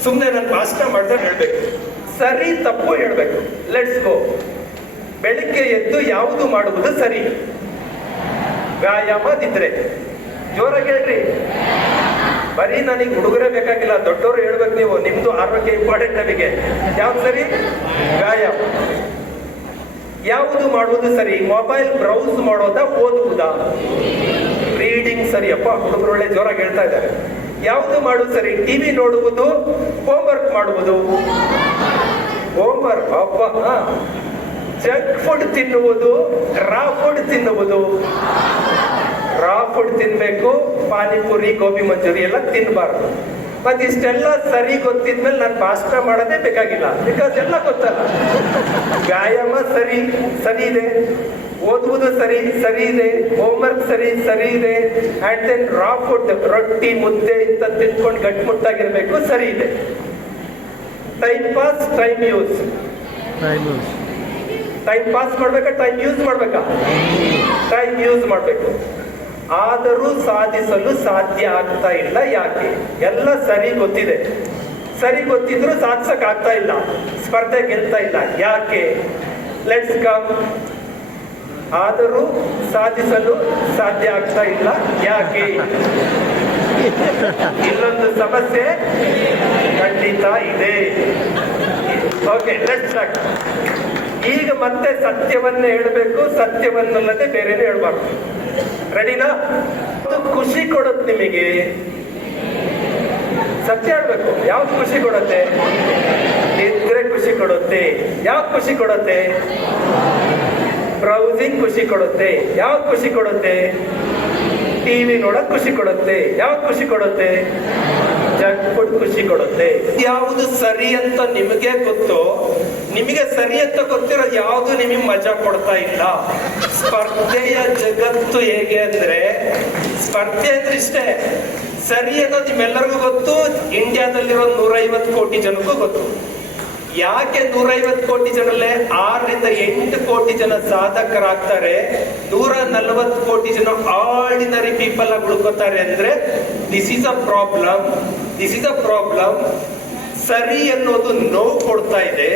ಸುಮ್ಮನೆ ನಾನು ಭಾಷಣ ಮಾಡಿದ್ರೆ ಹೇಳ್ಬೇಕು, ಸರಿ ತಪ್ಪು ಹೇಳ್ಬೇಕು. Let's go. ಬೆಳಿಗ್ಗೆ ಎದ್ದು ಯಾವುದು ಮಾಡುವುದು ಸರಿ? ವ್ಯಾಯಾಮ ನಿದ್ರೆ. ಜೋರಾಗಿ ಹೇಳ್ರಿ. ಬರೀ ನನಗೆ ಹುಡುಗರೇ ಬೇಕಾಗಿಲ್ಲ, ದೊಡ್ಡವರು ಹೇಳ್ಬೇಕು. ನೀವು ನಿಮ್ದು ಆರೋಗ್ಯ ಇಂಪಾರ್ಟೆಂಟ್ ನಮಗೆ. ಯಾವ್ದು ಸರಿ? ವ್ಯಾಯಾಮ. ಯಾವುದು ಮಾಡುವುದು ಸರಿ? ಮೊಬೈಲ್ ಬ್ರೌಸ್ ಮಾಡೋದಾ, ಓದುವುದಾ? ರೀಡಿಂಗ್ ಸರಿಯಪ್ಪ, ಹುಡುಗರು ಒಳ್ಳೆ ಜೋರಾಗಿ ಹೇಳ್ತಾ ಇದ್ದಾರೆ. ಯಾವುದು ಮಾಡುವುದು ಸರಿ? ಟಿವಿ ನೋಡುವುದು, ಹೋಮ್ವರ್ಕ್ ಮಾಡುವುದು? ಹೋಮ್ವರ್ಕ್. ಅಪ್ಪ. ಜಂಕ್ ಫುಡ್ ತಿನ್ನುವುದು, ರಾ ಫುಡ್ ತಿನ್ನುವುದು? ರಾ ಫುಡ್ ತಿನ್ಬೇಕು. ಪಾನಿಪುರಿ, ಗೋಬಿ ಮಂಚೂರಿ ಎಲ್ಲ ತಿನ್ನಬಾರ್ದು. ಮತ್ತೆ ಇಷ್ಟೆಲ್ಲ ಸರಿ ಗೊತ್ತಿದ್ಮೇಲೆ ನಾನು ಭಾಷಣ ಮಾಡೋದೇ ಬೇಕಾಗಿಲ್ಲ, ಬಿಕಾಸ್ ಎಲ್ಲ ಗೊತ್ತಲ್ಲ. ವ್ಯಾಯಾಮ ಸರಿ ಇದೆ, ಓದುವುದು ಸರಿ ಇದೆ, ಹೋಮ್ವರ್ಕ್ ಸರಿ ಇದೆ, ಅಂಡ್ ದೆನ್ ರಾ ಫುಡ್, ರೊಟ್ಟಿ ಮುದ್ದೆ ಇಂತ ತಿನ್ಕೊಂಡು ಗಟ್ಟಿಮುಟ್ಟಾಗಿರ್ಬೇಕು, ಸರಿ ಇದೆ. Time pass, time use. Time pass ಮಾಡ್ಬೇಕಾ, ಟೈಮ್ ಯೂಸ್ ಮಾಡ್ಬೇಕಾ? ಟೈಮ್ ಯೂಸ್ ಮಾಡ್ಬೇಕು. ಆದರೂ ಸಾಧಿಸಲು ಸಾಧ್ಯ ಆಗ್ತಾ ಇಲ್ಲ. ಯಾಕೆ? ಎಲ್ಲ ಸರಿ ಗೊತ್ತಿದೆ, ಸರಿ ಗೊತ್ತಿದ್ರು ಸಾಧಿಸಕ್ ಆಗ್ತಾ ಇಲ್ಲ, ಸ್ಪರ್ಧೆ ಗೆಲ್ತಾ ಇಲ್ಲ. ಯಾಕೆ? Let's come. ಆದರೂ ಸಾಧಿಸಲು ಸಾಧ್ಯ ಆಗ್ತಾ ಇಲ್ಲ. ಯಾಕೆ? ಇಲ್ಲೊಂದು ಸಮಸ್ಯೆ ಖಂಡಿತ ಇದೆ. Okay, let's start. ಈಗ ಮತ್ತೆ ಸತ್ಯವನ್ನೇ ಹೇಳಬೇಕು, ಸತ್ಯವನ್ನಲ್ಲದೆ ಬೇರೆನೇ ಹೇಳ್ಬಾರ್ದು. ರೆಡಿನಾ? ಅದು ಖುಷಿ ಕೊಡುತ್ತೆ ನಿಮಗೆ. ಸತ್ಯ ಹೇಳ್ಬೇಕು. ಯಾವ್ದು ಖುಷಿ ಕೊಡುತ್ತೆ? ನಿದ್ರೆ ಖುಷಿ ಕೊಡುತ್ತೆ. ಯಾವ್ದು ಖುಷಿ ಕೊಡುತ್ತೆ? ಬ್ರೌಸಿಂಗ್ ಖುಷಿ ಕೊಡುತ್ತೆ. ಯಾವ್ದು ಖುಷಿ ಕೊಡುತ್ತೆ? ಟಿವಿ ನೋಡಕ್ ಖುಷಿ ಕೊಡುತ್ತೆ. ಯಾವ್ದು ಖುಷಿ ಕೊಡುತ್ತೆ? ಜಂಕ್ ಫುಡ್ ಖುಷಿ ಕೊಡುತ್ತೆ. ಯಾವುದು ಸರಿ ಅಂತ ನಿಮಗೆ ಗೊತ್ತು, ನಿಮಗೆ ಸರಿ ಅಂತ ಗೊತ್ತಿರೋದು ಯಾವುದು ನಿಮಗೆ ಮಜಾ ಕೊಡ್ತಾ ಇಲ್ಲ. ಸ್ಪರ್ಧೆಯ ಜಗತ್ತು ಹೇಗೆ ಅಂದ್ರೆ, ಸ್ಪರ್ಧೆ ಅಂದ್ರೆ ಇಷ್ಟೇ. ಸರಿ ಅನ್ನೋದು ನಿಮ್ಮೆಲ್ಲರಿಗೂ ಗೊತ್ತು. ಇಂಡಿಯಾದಲ್ಲಿರೋ 150 ಕೋಟಿ ಜನಕ್ಕೂ ಗೊತ್ತು. ಯಾಕೆ 150 ಕೋಟಿ ಜನಲ್ಲೇ 6 ರಿಂದ 8 ಕೋಟಿ ಜನ ಸಾಧಕರಾಗ್ತಾರೆ, 140 ಕೋಟಿ ಜನ ಆರ್ಡಿನರಿ ಪೀಪಲ್ ಆಗಿ ಉಳ್ಕೋತಾರೆ ಅಂದ್ರೆ this is a problem. This is a problem. ಸರಿ ಅನ್ನೋದು ನೋವು ಕೊಡ್ತಾ ಇದೆ,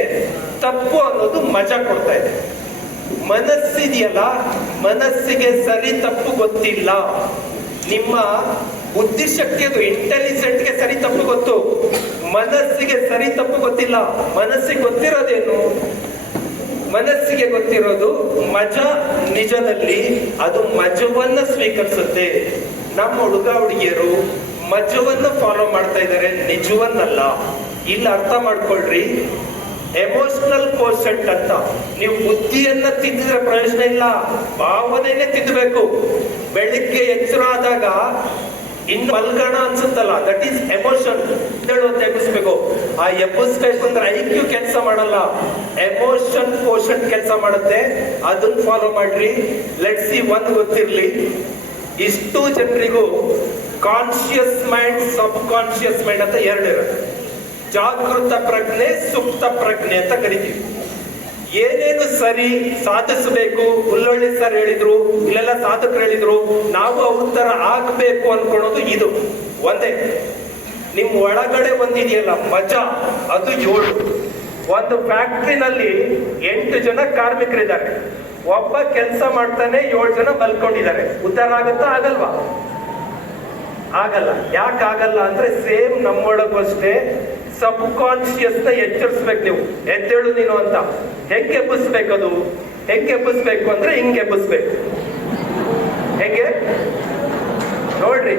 ತಪ್ಪು ಅನ್ನೋದು ಮಜಾ ಕೊಡ್ತಾ ಇದೆ. ಮನಸ್ಸಿದೆಯಲ್ಲ, ಮನಸ್ಸಿಗೆ ಸರಿ ತಪ್ಪು ಗೊತ್ತಿಲ್ಲ. ನಿಮ್ಮ ಬುದ್ಧಿಶಕ್ತಿ, ಅದು ಇಂಟೆಲಿಜೆಂಟ್ಗೆ ಸರಿ ತಪ್ಪು ಗೊತ್ತು, ಮನಸ್ಸಿಗೆ ಸರಿ ತಪ್ಪು ಗೊತ್ತಿಲ್ಲ. ಮನಸ್ಸಿಗೆ ಗೊತ್ತಿರೋದೇನು? ಮನಸ್ಸಿಗೆ ಗೊತ್ತಿರೋದು ಮಜಾ. ನಿಜದಲ್ಲಿ ಅದು ಮಜವನ್ನ ಸ್ವೀಕರಿಸುತ್ತೆ. ನಮ್ಮ ಹುಡುಗ ಹುಡುಗಿಯರು ಮಜವನ್ನು ಫಾಲೋ ಮಾಡ್ತಾ ಇದ್ದಾರೆ, ನಿಜವನ್ನಲ್ಲ. ಇಲ್ಲಿ ಅರ್ಥ ಮಾಡ್ಕೊಳ್ರಿ, ಎಮೋಷನಲ್ ಕೋಶೆಂಟ್ ಅಂತ. ನೀವು ಬುದ್ಧಿಯನ್ನ ತಿಂದಿದ್ರೆ ಪ್ರಯೋಜನ ಇಲ್ಲ, ಭಾವನೆಯನ್ನೇ ತಿದ್ದಬೇಕು. ಬೆಳಿಗ್ಗೆ ಎಚ್ಚರ ಆದಾಗ ಇನ್ನು ಮಲ್ಗಣ ಅನ್ಸುತ್ತಲ್ಲ, ದಟ್ ಈಸ್ ಎಮೋಷನ್. ಅಂತ ಎಬ್ಬಿಸ್ಬೇಕು. ಆ ಎಬ್ಬಿಸ್ಬೇಕಂದ್ರೆ IQ ಕೆಲಸ ಮಾಡಲ್ಲ, ಎಮೋಷನ್ ಕೋಶೆಂಟ್ ಕೆಲಸ ಮಾಡುತ್ತೆ. ಅದನ್ನ ಫಾಲೋ ಮಾಡ್ರಿ. Let see. ಒಂದು ಗೊತ್ತಿರ್ಲಿ, ಇಷ್ಟು ಜನರಿಗೂ ಕಾನ್ಶಿಯಸ್ ಮೈಂಡ್, ಸಬ್ ಕಾನ್ಶಿಯಸ್ ಮೈಂಡ್ ಅಂತ ಎರಡಿರುತ್ತೆ. ಜಾಗೃತ ಪ್ರಜ್ಞೆ, ಸುಪ್ತ ಪ್ರಜ್ಞೆ ಅಂತ ಕರಿತೀವಿ. ಏನೇನು ಸರಿ ಸಾಧಿಸಬೇಕು, ಉಲ್ಲೊಳ್ಳಿ ಸರ್ ಹೇಳಿದ್ರು, ಇಲ್ಲೆಲ್ಲ ಸಾಧಕರು ಹೇಳಿದ್ರು, ನಾವು ಅವ್ರ ತರ ಆಗ್ಬೇಕು ಅನ್ಕೊಳ್ಳೋದು ಇದು ಒಂದೇ. ನಿಮ್ ಒಳಗಡೆ ಒಂದಿದೆಯಲ್ಲ ಮಜಾ, ಅದು 7. ಒಂದು ಫ್ಯಾಕ್ಟ್ರಿನಲ್ಲಿ 8 ಜನ ಕಾರ್ಮಿಕರಿದ್ದಾರೆ, ಒಬ್ಬ ಕೆಲಸ ಮಾಡ್ತಾನೆ, 7 ಜನ ಮಲ್ಕೊಂಡಿದ್ದಾರೆ. ಉದ್ಧಾರ ಆಗುತ್ತಾ? ಆಗಲ್ವಾ? ಆಗಲ್ಲ. ಯಾಕೆ ಆಗಲ್ಲ ಅಂದ್ರೆ, ಸೇಮ್ ನಮ್ಮೊಳಗೂ ಅಷ್ಟೇ ಸಬ್ ಕಾನ್ಶಿಯಸ್ ನ ಎಚ್ಚರಿಸ್ಬೇಕು. ನೀವು ಎದ್ದೇಳು ನೀನು ಅಂತ. ಹೆಂಗೆ ಎಬ್ಬಿಸ್ಬೇಕದು? ಹೆಂಗೆ ಎಬ್ಬಿಸ್ಬೇಕು ಅಂದ್ರೆ ಹಿಂಗೆ ಎಬ್ಬಿಸ್ಬೇಕು. ಹೆಂಗೆ ನೋಡ್ರಿ,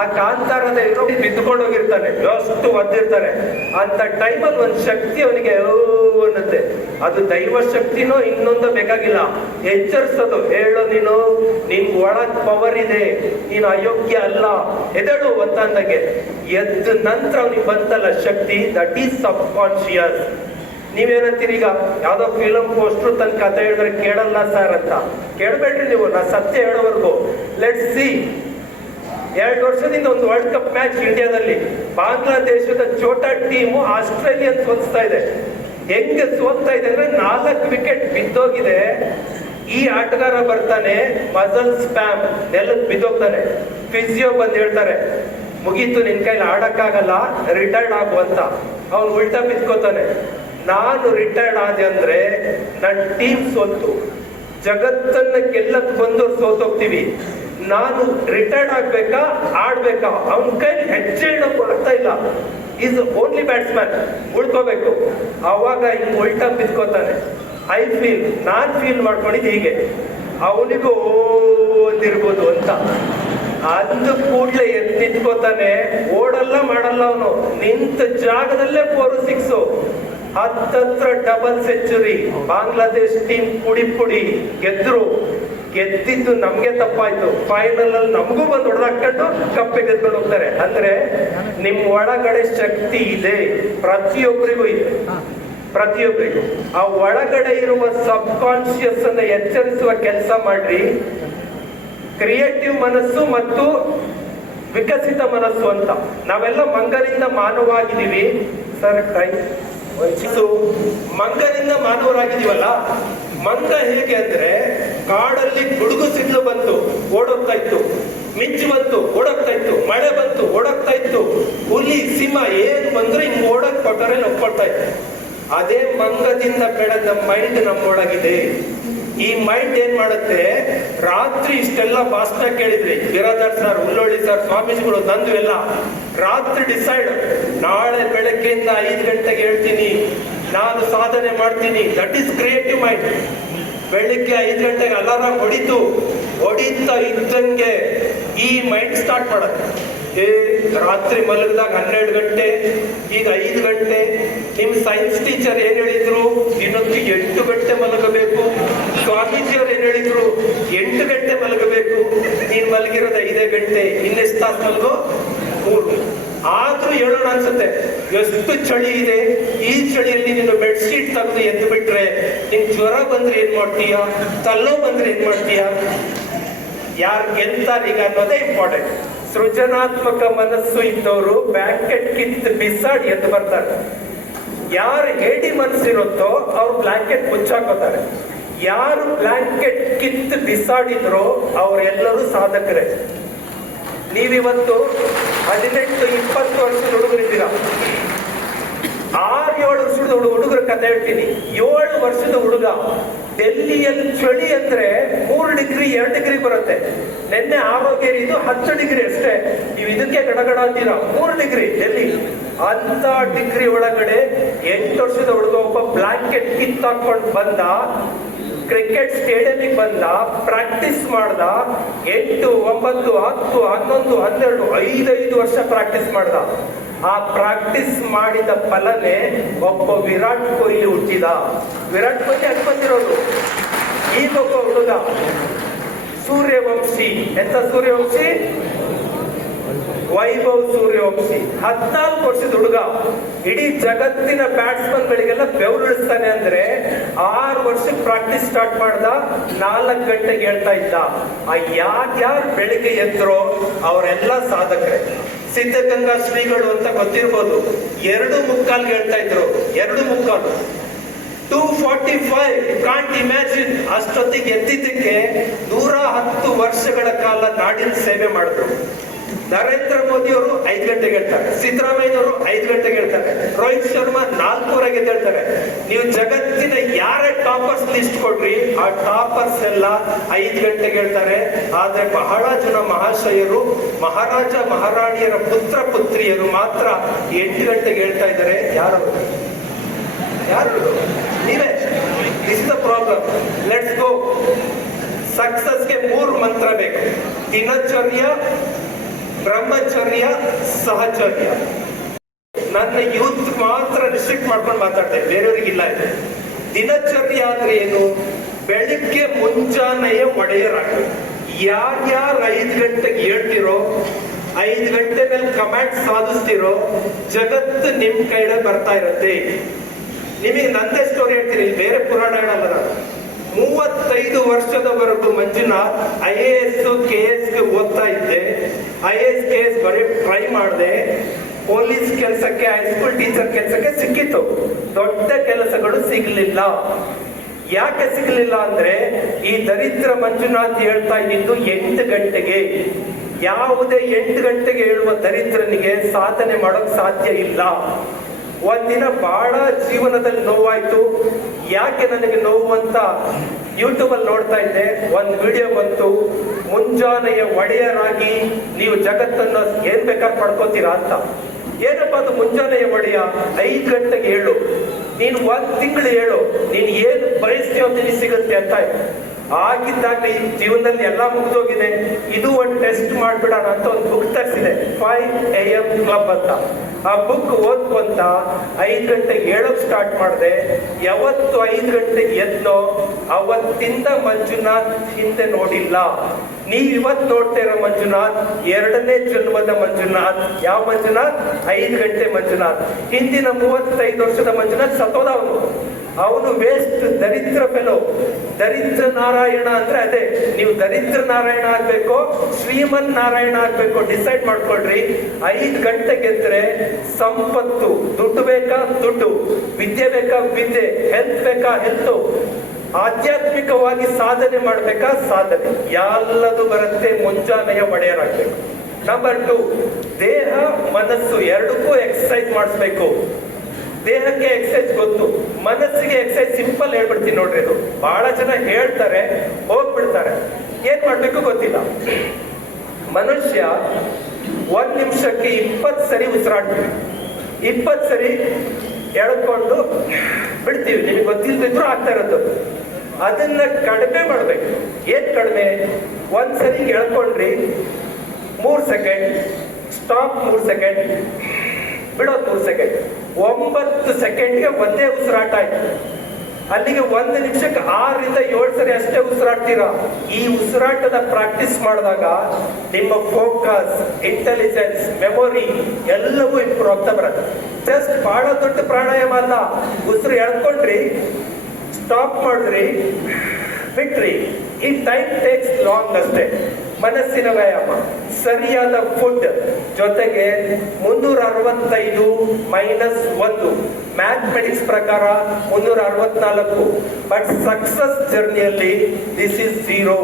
ಆ ಕಾಂತಾರದ ಇರೋ ಬಿದ್ದುಕೊಂಡು ಹೋಗಿರ್ತಾನೆ, ಎಷ್ಟು ಒದ್ದಿರ್ತಾನೆ. ಅಂತ ಟೈಮಲ್ಲಿ ಒಂದು ಶಕ್ತಿ ಅವನಿಗೆ ಅನ್ನತ್ತೆ. ಅದು ದೈವ ಶಕ್ತಿನೋ ಇನ್ನೊಂದು ಬೇಕಾಗಿಲ್ಲ, ಎಚ್ಚರಿಸೋದು. ಹೇಳು ನೀನು, ನಿನ್ ಒಳಗ್ ಪವರ್ ಇದೆ, ನೀನು ಅಯೋಗ್ಯ ಅಲ್ಲ, ಎದಳು ಅಂತ ಅಂದಾಗೆ. ಎದ್ದ ನಂತರ ಅವನಿಗೆ ಬಂತಲ್ಲ ಶಕ್ತಿ, ದಟ್ ಈಸ್ ಸಬ್ ಕಾನ್ಶಿಯಸ್. ನೀವೇನಂತೀರಿ? ಈಗ ಯಾವ್ದೋ ಫಿಲಂ ಪೋಸ್ಟರ್ ತನ್ನ ಕಥೆ ಹೇಳಿದ್ರೆ ಕೇಳಲ್ಲ ಸರ್ ಅಂತ. ಕೇಳ್ಬೇಡ್ರಿ ನೀವು, ನಾ ಸತ್ಯ ಹೇಳೋವರೆಗೂ. Let see. 2 ವರ್ಷದಿಂದ ಒಂದು ವರ್ಲ್ಡ್ ಕಪ್ ಮ್ಯಾಚ್ ಇಂಡಿಯಾದಲ್ಲಿ ಬಾಂಗ್ಲಾದೇಶದ ಛೋಟಾ ಟೀಮು ಆಸ್ಟ್ರೇಲಿಯನ್ ಸೋಲಿಸ್ತಾ ಇದೆ. ಹೆಂಗೆ ಸೋಲ್ತಾ ಇದೆ ಅಂದ್ರೆ 4 ವಿಕೆಟ್ ಬಿದ್ದೋಗಿದೆ. ಈ ಆಟಗಾರ ಬರ್ತಾನೆ, ಮಸಲ್ ಸ್ಪ್ಯಾಮ್, ನೆಲಕ್ಕೆ ಬಿದ್ದೋಗ್ತಾನೆ. ಫಿಸಿಯೋ ಬಂದು ಹೇಳ್ತಾರೆ, ಮುಗೀತು, ನಿನ್ ಕೈಲಿ ಆಡಕ್ಕಾಗಲ್ಲ, ರಿಟೈರ್ಡ್ ಆಗು ಅಂತ. ಅವನು ಉಲ್ಟಾ ಬಿದ್ಕೋತಾನೆ. ನಾನು ರಿಟೈರ್ಡ್ ಆದೆ ಅಂದ್ರೆ ನನ್ನ ಟೀಮ್ ಸೋಲ್ತು, ಜಗತ್ತನ್ನ ಗೆಲ್ಲಕ್ ಬಂದವ್ರು ಸೋತೋಗ್ತೀವಿ. ನಾನು ರಿಟೈರ್ಡ್ ಆಗ್ಬೇಕಾ, ಆಡ್ಬೇಕಾ? ಅವನ ಕೈಲಿ ಹೆಜ್ಜೆ ಇಡಕ್ಕೂ ಆಗ್ತಾ ಇಲ್ಲ. ಈಸ್ ಓನ್ಲಿ ಬ್ಯಾಟ್ಸ್ಮನ್, ಉಳ್ಕೋಬೇಕು. ಅವಾಗ ಹಿಂಗ್ ಉಲ್ಟಾ ಬಿದ್ಕೋತಾನೆ. ಐ ಫೀಲ್, ನಾನ್ ಫೀಲ್ ಮಾಡ್ಕೊಂಡಿದ್ದು ಹೀಗೆ, ಅವನಿಗೂ ಓದಿರ್ಬೋದು ಅಂತ. ಅಂದ ಕೂಡ್ಲೆ ಎದ್ದು ನಿಂತ್ಕೋತಾನೆ, ಓಡಲ್ಲ ಮಾಡಲ್ಲ ಅವನು. ನಿಂತ ಜಾಗದಲ್ಲೇ 4, 6, ಹತ್ತತ್ರ ಡಬಲ್ ಸೆಂಚುರಿ. ಬಾಂಗ್ಲಾದೇಶ್ ಟೀಮ್ ಪುಡಿ ಗೆದ್ರು. ಗೆದ್ದಿದ್ದು ನಮ್ಗೆ ತಪ್ಪಾಯ್ತು. ಫೈನಲ್ ಅಲ್ಲಿ ನಮಗೂ ಬಂದು ಹೊಡೆದಾಕೊಂಡು ಕಪ್ಪೆ ಗೆದ್ಕೊಂಡು ಹೋಗ್ತಾರೆ. ಅಂದ್ರೆ ನಿಮ್ ಒಳಗಡೆ ಶಕ್ತಿ ಇದೆ, ಪ್ರತಿಯೊಬ್ಬರಿಗೂ ಇದೆ, ಪ್ರತಿಯೊಬ್ಬರಿಗೂ. ಆ ಒಳಗಡೆ ಇರುವ ಸಬ್ ಕಾನ್ಶಿಯಸ್ ಅನ್ನ ಎಚ್ಚರಿಸುವ ಕೆಲಸ ಮಾಡ್ರಿ. ಕ್ರಿಯೇಟಿವ್ ಮನಸ್ಸು ಮತ್ತು ವಿಕಸಿತ ಮನಸ್ಸು ಅಂತ. ನಾವೆಲ್ಲ ಮಂಗನಿಂದ ಮಾನವಾಗಿದ್ದೀವಿ ಸರ್. ಮಂಗನಿಂದ ಮಾನವರಾಗಿದೀವಲ್ಲ, ಮಂಗ ಹೇಗೆ ಅಂದ್ರೆ ಕಾಡಲ್ಲಿ ಗುಡುಗು ಸಿಡ್ಲು ಬಂತು ಓಡೋಗ್ತಾ ಇತ್ತು, ಮಿಂಚು ಬಂತು ಓಡೋಗ್ತಾ ಇತ್ತು, ಮಳೆ ಬಂತು ಓಡೋಗ್ತಾ ಇತ್ತು, ಹುಲಿ ಸಿಂಹ ಏನ್ ಬಂದ್ರು ಹಿಂಗ್ ಓಡಕ್ ಕೊಟ್ಟರೆ ಒಪ್ಕೊಳ್ತಾ ಇತ್ತು. ಅದೇ ಮಂಗದಿಂದ ಬೆಳೆದ ಮೈಂಡ್ ನಮ್ಮೊಳಗಿದೆ. ಈ ಮೈಂಡ್ ಏನ್ ಮಾಡುತ್ತೆ, ರಾತ್ರಿ ಇಷ್ಟೆಲ್ಲ ಭಾಷಣ ಕೇಳಿದ್ರಿ, ಬಿರಾದರ್ ಸರ್, ಉಲ್ಲೋಳಿ ಸರ್, ಸ್ವಾಮೀಜಿಗಳು, ನಂದು ಎಲ್ಲ ರಾತ್ರಿ ಡಿಸೈಡ್, ನಾಳೆ ಬೆಳಗ್ಗೆಯಿಂದ 5 ಗಂಟೆಗೆ ಹೇಳ್ತೀನಿ, ನಾನು ಸಾಧನೆ ಮಾಡ್ತೀನಿ. That is creative mind. ಬೆಳಿಗ್ಗೆ 5 ಗಂಟೆಗೆ ಅಲಾರಾಮ್ ಹೊಡಿತಾ ಇದ್ದಂಗೆ ಈ ಮೈಂಡ್ ಸ್ಟಾರ್ಟ್ ಮಾಡುತ್ತೆ. ರಾತ್ರಿ ಮಲಗಿದಾಗ 12 ಗಂಟೆ, ಈಗ 5 ಗಂಟೆ. ನಿಮ್ ಸೈನ್ಸ್ ಟೀಚರ್ ಏನ್ ಹೇಳಿದ್ರು, ದಿನಕ್ಕೆ 8 ಗಂಟೆ ಮಲಗಬೇಕು. ಸ್ವಾಮೀಜಿಯವ್ರು ಏನ್ ಹೇಳಿದ್ರು, 8 ಗಂಟೆ ಮಲಗಬೇಕು. ನೀನ್ ಮಲಗಿರೋದು 5 ಗಂಟೆ, ಇನ್ನೆಷ್ಟು ತಾಸು ಮಲಗೋ? 3. ಆದ್ರೂ ಹೇಳೋಣ ಅನ್ಸುತ್ತೆ, ಎಷ್ಟು ಚಳಿ ಇದೆ, ಈ ಚಳಿಯಲ್ಲಿ ನೀನು ಬೆಡ್ ಶೀಟ್ ತೆಗೆದು ಎದ್ದು ಬಿಟ್ರೆ ನಿನ್ ಜ್ವರ ಬಂದ್ರೆ ಏನ್ ಮಾಡ್ತೀಯ, ತಲ್ಲೋ ಬಂದ್ರೆ ಏನ್ ಮಾಡ್ತೀಯ? ಯಾರು ಗೆಲ್ತಾರೀಗ ಅನ್ನೋದೇ ಇಂಪಾರ್ಟೆಂಟ್. ಸೃಜನಾತ್ಮಕ ಮನಸ್ಸು ಇದ್ದವರು ಬ್ಲಾಂಕೆಟ್ ಕಿತ್ತು ಬಿಸಾಡಿ ಎದ್ದು ಬರ್ತಾರೆ. ಯಾರು ಹೇಡಿ ಮನಸ್ಸಿರುತ್ತೋ ಅವ್ರು ಬ್ಲಾಂಕೆಟ್ ಮುಚ್ಚಾಕೋತಾರೆ. ಯಾರು ಬ್ಲಾಂಕೆಟ್ ಕಿತ್ತು ಬಿಸಾಡಿದ್ರೋ ಅವರೆಲ್ಲರೂ ಸಾಧಕರೇ. ನೀವಿವತ್ತು 18-20 ವರ್ಷದ ಹುಡುಗರಿದ್ದೀರಾ. 6-7 ವರ್ಷದ ಹುಡುಗರ ಕಥೆ ಹೇಳ್ತೀನಿ. 7 ವರ್ಷದ ಹುಡುಗ ಡೆಲ್ಲಿಯಲ್ಲಿ ಚಳಿ ಅಂದ್ರೆ 3 ಡಿಗ್ರಿ 2 ಡಿಗ್ರಿ ಬರುತ್ತೆ. ನಿನ್ನೆ ಆರೋಗ್ಯ ಇದು 10 ಡಿಗ್ರಿ ಅಷ್ಟೇ. ನೀವು ಇದಕ್ಕೆ ಗಡಗಡ ಅಂತೀರಾ, 3 ಡಿಗ್ರಿ ಡೆಲ್ಲಿ. ಅಂತ ಡಿಗ್ರಿ ಒಳಗಡೆ 8 ವರ್ಷದ ಹುಡುಗ ಒಬ್ಬ ಬ್ಲಾಂಕೆಟ್ ಕಿತ್ತಾಕೊಂಡು ಬಂದ, ಕ್ರಿಕೆಟ್ ಸ್ಟೇಡಿಯಂಗೆ ಬಂದ, ಪ್ರಾಕ್ಟೀಸ್ ಮಾಡ್ದ. 8, 9, 10, 11, 12, 5 ವರ್ಷ ಪ್ರಾಕ್ಟೀಸ್ ಮಾಡ್ದ. ಆ ಪ್ರಾಕ್ಟೀಸ್ ಮಾಡಿದ ಫಲನೇ ಒಬ್ಬ ವಿರಾಟ್ ಕೊಹ್ಲಿ ಹುಟ್ಟಿದ. ವಿರಾಟ್ ಕೊಹ್ಲಿ ಅನ್ಕೊಂಡಿರೋದು. ಈಗ ಒಬ್ಬ ಹುಡುಗ ಸೂರ್ಯವಂಶಿ. ಎಂತ ಸೂರ್ಯವಂಶಿ? ವೈಭವ್ ಸೂರ್ಯವಂಶಿ. 14 ವರ್ಷದ ಹುಡುಗ ಇಡೀ ಜಗತ್ತಿನ ಬ್ಯಾಟ್ಸ್ಮನ್ ಗಳಿಗೆಲ್ಲ ಬೆವರಿಳಿಸ್ತಾನೆ ಅಂದ್ರೆ 6 ವರ್ಷಕ್ಕೆ ಪ್ರಾಕ್ಟೀಸ್ ಸ್ಟಾರ್ಟ್ ಮಾಡ್ದ. 4 ಗಂಟೆಗೆ ಹೇಳ್ತಾ ಇದ್ದ. ಯಾರ್ಯಾರು ಬೆಳಿಗ್ಗೆ ಎದ್ರೋ ಅವರೆಲ್ಲ ಸಾಧಕರೇ. ಸಿದ್ಧಗಂಗಾ ಶ್ರೀಗಳು ಅಂತ ಗೊತ್ತಿರ್ಬೋದು, 2:45 ಹೇಳ್ತಾ ಇದ್ರು. 2:45, 2:45. Can't imagine. ಅಷ್ಟೊತ್ತಿಗೆ ಎದ್ದಿದ್ದಕ್ಕೆ 110 ವರ್ಷಗಳ ಕಾಲ ನಾಡಿನ ಸೇವೆ ಮಾಡಿದ್ರು. ನರೇಂದ್ರ ಮೋದಿ ಅವರು 5 ಗಂಟೆಗೆ ಹೇಳ್ತಾರೆ, ಸಿದ್ದರಾಮಯ್ಯನವರು 5 ಗಂಟೆಗೆ ಹೇಳ್ತಾರೆ, ರೋಹಿತ್ ಶರ್ಮಾ 4:30 ಹೇಳ್ತಾರೆ. ನೀವು ಜಗತ್ತಿನ ಯಾರೇ ಟಾಪರ್ಸ್ ಲಿಸ್ಟ್ ಕೊಡ್ರಿ, ಆ ಟಾಪರ್ಸ್ ಎಲ್ಲ 5 ಗಂಟೆಗೆ ಹೇಳ್ತಾರೆ. ಆದ್ರೆ ಬಹಳ ಜನ ಮಹಾಶಯರು, ಮಹಾರಾಜ ಮಹಾರಾಣಿಯರ ಪುತ್ರ ಪುತ್ರಿಯರು ಮಾತ್ರ 8 ಗಂಟೆಗೆ ಹೇಳ್ತಾ ಇದ್ದಾರೆ. ಯಾರು ನೀವೇ. Is the problem. Let's go. ಸಕ್ಸಸ್ಗೆ 3 ಮಂತ್ರ ಬೇಕು: ದಿನಚರ್ಯ, ಬ್ರಹ್ಮಚರ್ಯ, ಸಹಚರ್ಯ. ನನ್ನ ಯೂತ್ ಮಾತ್ರ ರಿಸ್ಟ್ರಿಕ್ಟ್ ಮಾಡ್ಕೊಂಡು ಮಾತಾಡ್ತೇನೆ, ಬೇರೆಯವರಿಗಿಲ್ಲ ಇದು. ದಿನಚರ್ಯ ಅಂದ್ರೆ ಏನು? ಬೆಳಿಗ್ಗೆ ಮುಂಜಾನೆಯ ಒಡೆಯರಾಗಬೇಕು. ಯಾರ್ಯಾರು 5 ಗಂಟೆಗೆ ಹೇಳ್ತಿರೋ, 5 ಗಂಟೆ ಮೇಲೆ ಕಮಾಂಡ್ ಸಾಧಿಸ್ತಿರೋ, ಜಗತ್ತು ನಿಮ್ ಕೈಡೆ ಬರ್ತಾ ಇರುತ್ತೆ. ನಿಮಗೆ ನಂದೇ ಸ್ಟೋರಿ ಹೇಳ್ತೀನಿ, ಬೇರೆ ಪುರಾಣ ಹೇಳಲ್ಲ ನಾನು. 35 ವರ್ಷದವರೆಗೂ ಮಂಜುನಾಥ್ IAS KS ಓದ್ತಾ ಇದ್ದೆ. IAS KS ಬರೀ ಟ್ರೈ ಮಾಡಿದೆ. ಪೊಲೀಸ್ ಕೆಲಸಕ್ಕೆ, ಹೈಸ್ಕೂಲ್ ಟೀಚರ್ ಕೆಲಸಕ್ಕೆ ಸಿಕ್ಕಿತ್ತು. ದೊಡ್ಡ ಕೆಲಸಗಳು ಸಿಗ್ಲಿಲ್ಲ. ಯಾಕೆ ಸಿಗ್ಲಿಲ್ಲ ಅಂದ್ರೆ ಈ ದರಿದ್ರ ಮಂಜುನಾಥ್ ಹೇಳ್ತಾ ಇದ್ದು 8 ಗಂಟೆಗೆ. ಯಾವುದೇ 8 ಗಂಟೆಗೆ ಹೇಳುವ ದರಿದ್ರನಿಗೆ ಸಾಧನೆ ಮಾಡೋಕ್ ಸಾಧ್ಯ ಇಲ್ಲ. ಒಂದಿನ ಬಹಳ ಜೀವನದಲ್ಲಿ ನೋವಾಯ್ತು. ಯಾಕೆ ನನಗೆ ನೋವು ಅಂತ ಯೂಟ್ಯೂಬ್ ಅಲ್ಲಿ ನೋಡ್ತಾ ಇದ್ದೆ. ಒಂದು ವಿಡಿಯೋ ಬಂತು, ಮುಂಜಾನೆಯ ಒಡೆಯರಾಗಿ ನೀವು ಜಗತ್ತನ್ನ ಏನ್ ಬೇಕಾದ್ರೆ ಪಡ್ಕೋತೀರಾ ಅಂತ. ಏನಪ್ಪ ಅದು ಮುಂಜಾನೆಯ ಒಡೆಯ? 5 ಗಂಟೆಗೆ ಹೇಳು, ನೀನು 1 ತಿಂಗಳು ಹೇಳು, ನೀನ್ ಏನ್ ಬಯಸ್ತೀಯೋ ನಿನಗೆ ಸಿಗುತ್ತೆ ಅಂತ. ಆಗಿದ್ದಾಗ ಈ ಜೀವನದಲ್ಲಿ ಎಲ್ಲಾ ಮುಗಿದೋಗಿದೆ, ಇದು ಒಂದು ಟೆಸ್ಟ್ ಮಾಡ್ಬಿಡೋಣ ಅಂತ ಒಂದು ಬುಕ್ ತರಿಸಿದೆ, 5 AM ಕ್ಲಬ್ ಅಂತ. ಆ ಬುಕ್ ಓದ್ಕೊಂತ 5 ಗಂಟೆಗೆ ಹೇಳೋಕ್ ಸ್ಟಾರ್ಟ್ ಮಾಡಿದೆ. ಯಾವತ್ತು 5 ಗಂಟೆಗೆ ಎದ್ನೋ ಅವತ್ತಿಂದ ಮಂಜುನಾಥ್ ಹಿಂದೆ ನೋಡಿಲ್ಲ. ನೀವ್ ಇವತ್ತು ನೋಡ್ತಾ ಇರೋ ಮಂಜುನಾಥ್ 2ನೇ ಜನ್ಮದ ಮಂಜುನಾಥ್. ಯಾವ ಮಂಜುನಾಥ್? 5 ಗಂಟೆ ಮಂಜುನಾಥ್. ಹಿಂದಿನ 35 ವರ್ಷದ ಮಂಜುನಾಥ್ ಸತ್ತೋದ ಅವನು. ಅವನು ವೇಸ್ಟ್, ದರಿದ್ರ ಫೆಲೋ. ದರಿದ್ರ ನಾರಾಯಣ ಅಂದ್ರೆ ಅದೇ, ನೀವು ದರಿದ್ರ ನಾರಾಯಣ ಆಗ್ಬೇಕು, ಶ್ರೀಮನ್ ನಾರಾಯಣ ಆಗ್ಬೇಕು, ಡಿಸೈಡ್ ಮಾಡ್ಕೊಳ್ರಿ. 5 ಗಂಟೆಗೆ ಎದ್ರೆ ಸಂಪತ್ತು, ದುಡ್ಡು ಬೇಕಾ ದುಡ್ಡು, ವಿದ್ಯೆ ಬೇಕಾ ವಿದ್ಯೆ, ಹೆಲ್ತ್ ಬೇಕಾ ಹೆಲ್ತ್, ಆಧ್ಯಾತ್ಮಿಕವಾಗಿ ಸಾಧನೆ ಮಾಡ್ಬೇಕಾ ಸಾಧನೆ, ಎಲ್ಲದು ಬರುತ್ತೆ. ಮುಂಜಾನೆಯ ಒಡೆಯರಾಗ್ಬೇಕು. ನಂಬರ್ 2, ದೇಹ ಮನಸ್ಸು ಎರಡಕ್ಕೂ ಎಕ್ಸರ್ಸೈಸ್ ಮಾಡಿಸ್ಬೇಕು. ದೇಹಕ್ಕೆ ಎಕ್ಸರ್ಸೈಸ್ ಗೊತ್ತು, ಮನಸ್ಸಿಗೆ ಎಕ್ಸರ್ಸೈಸ್ ಸಿಂಪಲ್ ಹೇಳ್ಬಿಡ್ತೀನಿ ನೋಡ್ರಿ. ಇದು ಬಹಳ ಜನ ಹೇಳ್ತಾರೆ, ಹೋಗ್ಬಿಡ್ತಾರೆ, ಏನ್ ಮಾಡ್ಬೇಕು ಗೊತ್ತಿಲ್ಲ. ಮನುಷ್ಯ 1 ನಿಮಿಷಕ್ಕೆ 20 ಸರಿ ಉಸಿರಾಡ್ತೀವಿ. 20 ಸರಿ ಎಳ್ಕೊಂಡು ಬಿಡ್ತೀವಿ. ನಿಮಗೆ ಗೊತ್ತಿಲ್ದಿದ್ರು ಆಗ್ತಾ ಇರೋದು. ಅದನ್ನ ಕಡಿಮೆ ಮಾಡ್ಬೇಕು. ಏನ್ ಕಡಿಮೆ? 1 ಸರಿ ಎಳ್ಕೊಂಡ್ರಿ 3 ಸೆಕೆಂಡ್, ಸ್ಟಾಪ್ 3 ಸೆಕೆಂಡ್, ಬಿಡೋದು 3 ಸೆಕೆಂಡ್, 9 ಸೆಕೆಂಡ್ಗೆ ಒಂದೇ ಉಸಿರಾಟ ಆಯ್ತು. ಅಲ್ಲಿಗೆ 1 ನಿಮಿಷಕ್ಕೆ 6 ರಿಂದ 7 ಸರಿ ಅಷ್ಟೇ ಉಸಿರಾಡ್ತೀರಾ. ಈ ಉಸಿರಾಟದ ಪ್ರಾಕ್ಟೀಸ್ ಮಾಡಿದಾಗ ನಿಮ್ಮ ಫೋಕಸ್, ಇಂಟೆಲಿಜೆನ್ಸ್, ಮೆಮೊರಿ ಎಲ್ಲವೂ ಇಂಪ್ರೂವ್ ಆಗ್ತಾ ಬರುತ್ತೆ. ಜಸ್ಟ್ ಬಹಳ ದೊಡ್ಡ ಪ್ರಾಣಾಯಾಮ ಅಲ್ಲ. ಉಸಿರು ಎಳ್ಕೊಂಡ್ರಿ, ಸ್ಟಾಪ್ ಮಾಡಿದ್ರಿ, ಬಿಟ್ರಿ. ಈ ಟೈಮ್ ಟೇಕ್ಸ್ ಲಾಂಗ್ ಅಷ್ಟೇ. ಮನಸ್ಸಿನ ವ್ಯಾಯಾಮ, ಸರಿಯಾದ ಫುಡ್ ಜೊತೆಗೆ 365 ಮೈನಸ್ 1 ಮ್ಯಾಥಮೆಟಿಕ್ಸ್ ಪ್ರಕಾರ 364. ಬಟ್ ಸಕ್ಸಸ್ ಜರ್ನಿಯಲ್ಲಿ ದಿಸ್ ಇಸ್ 0.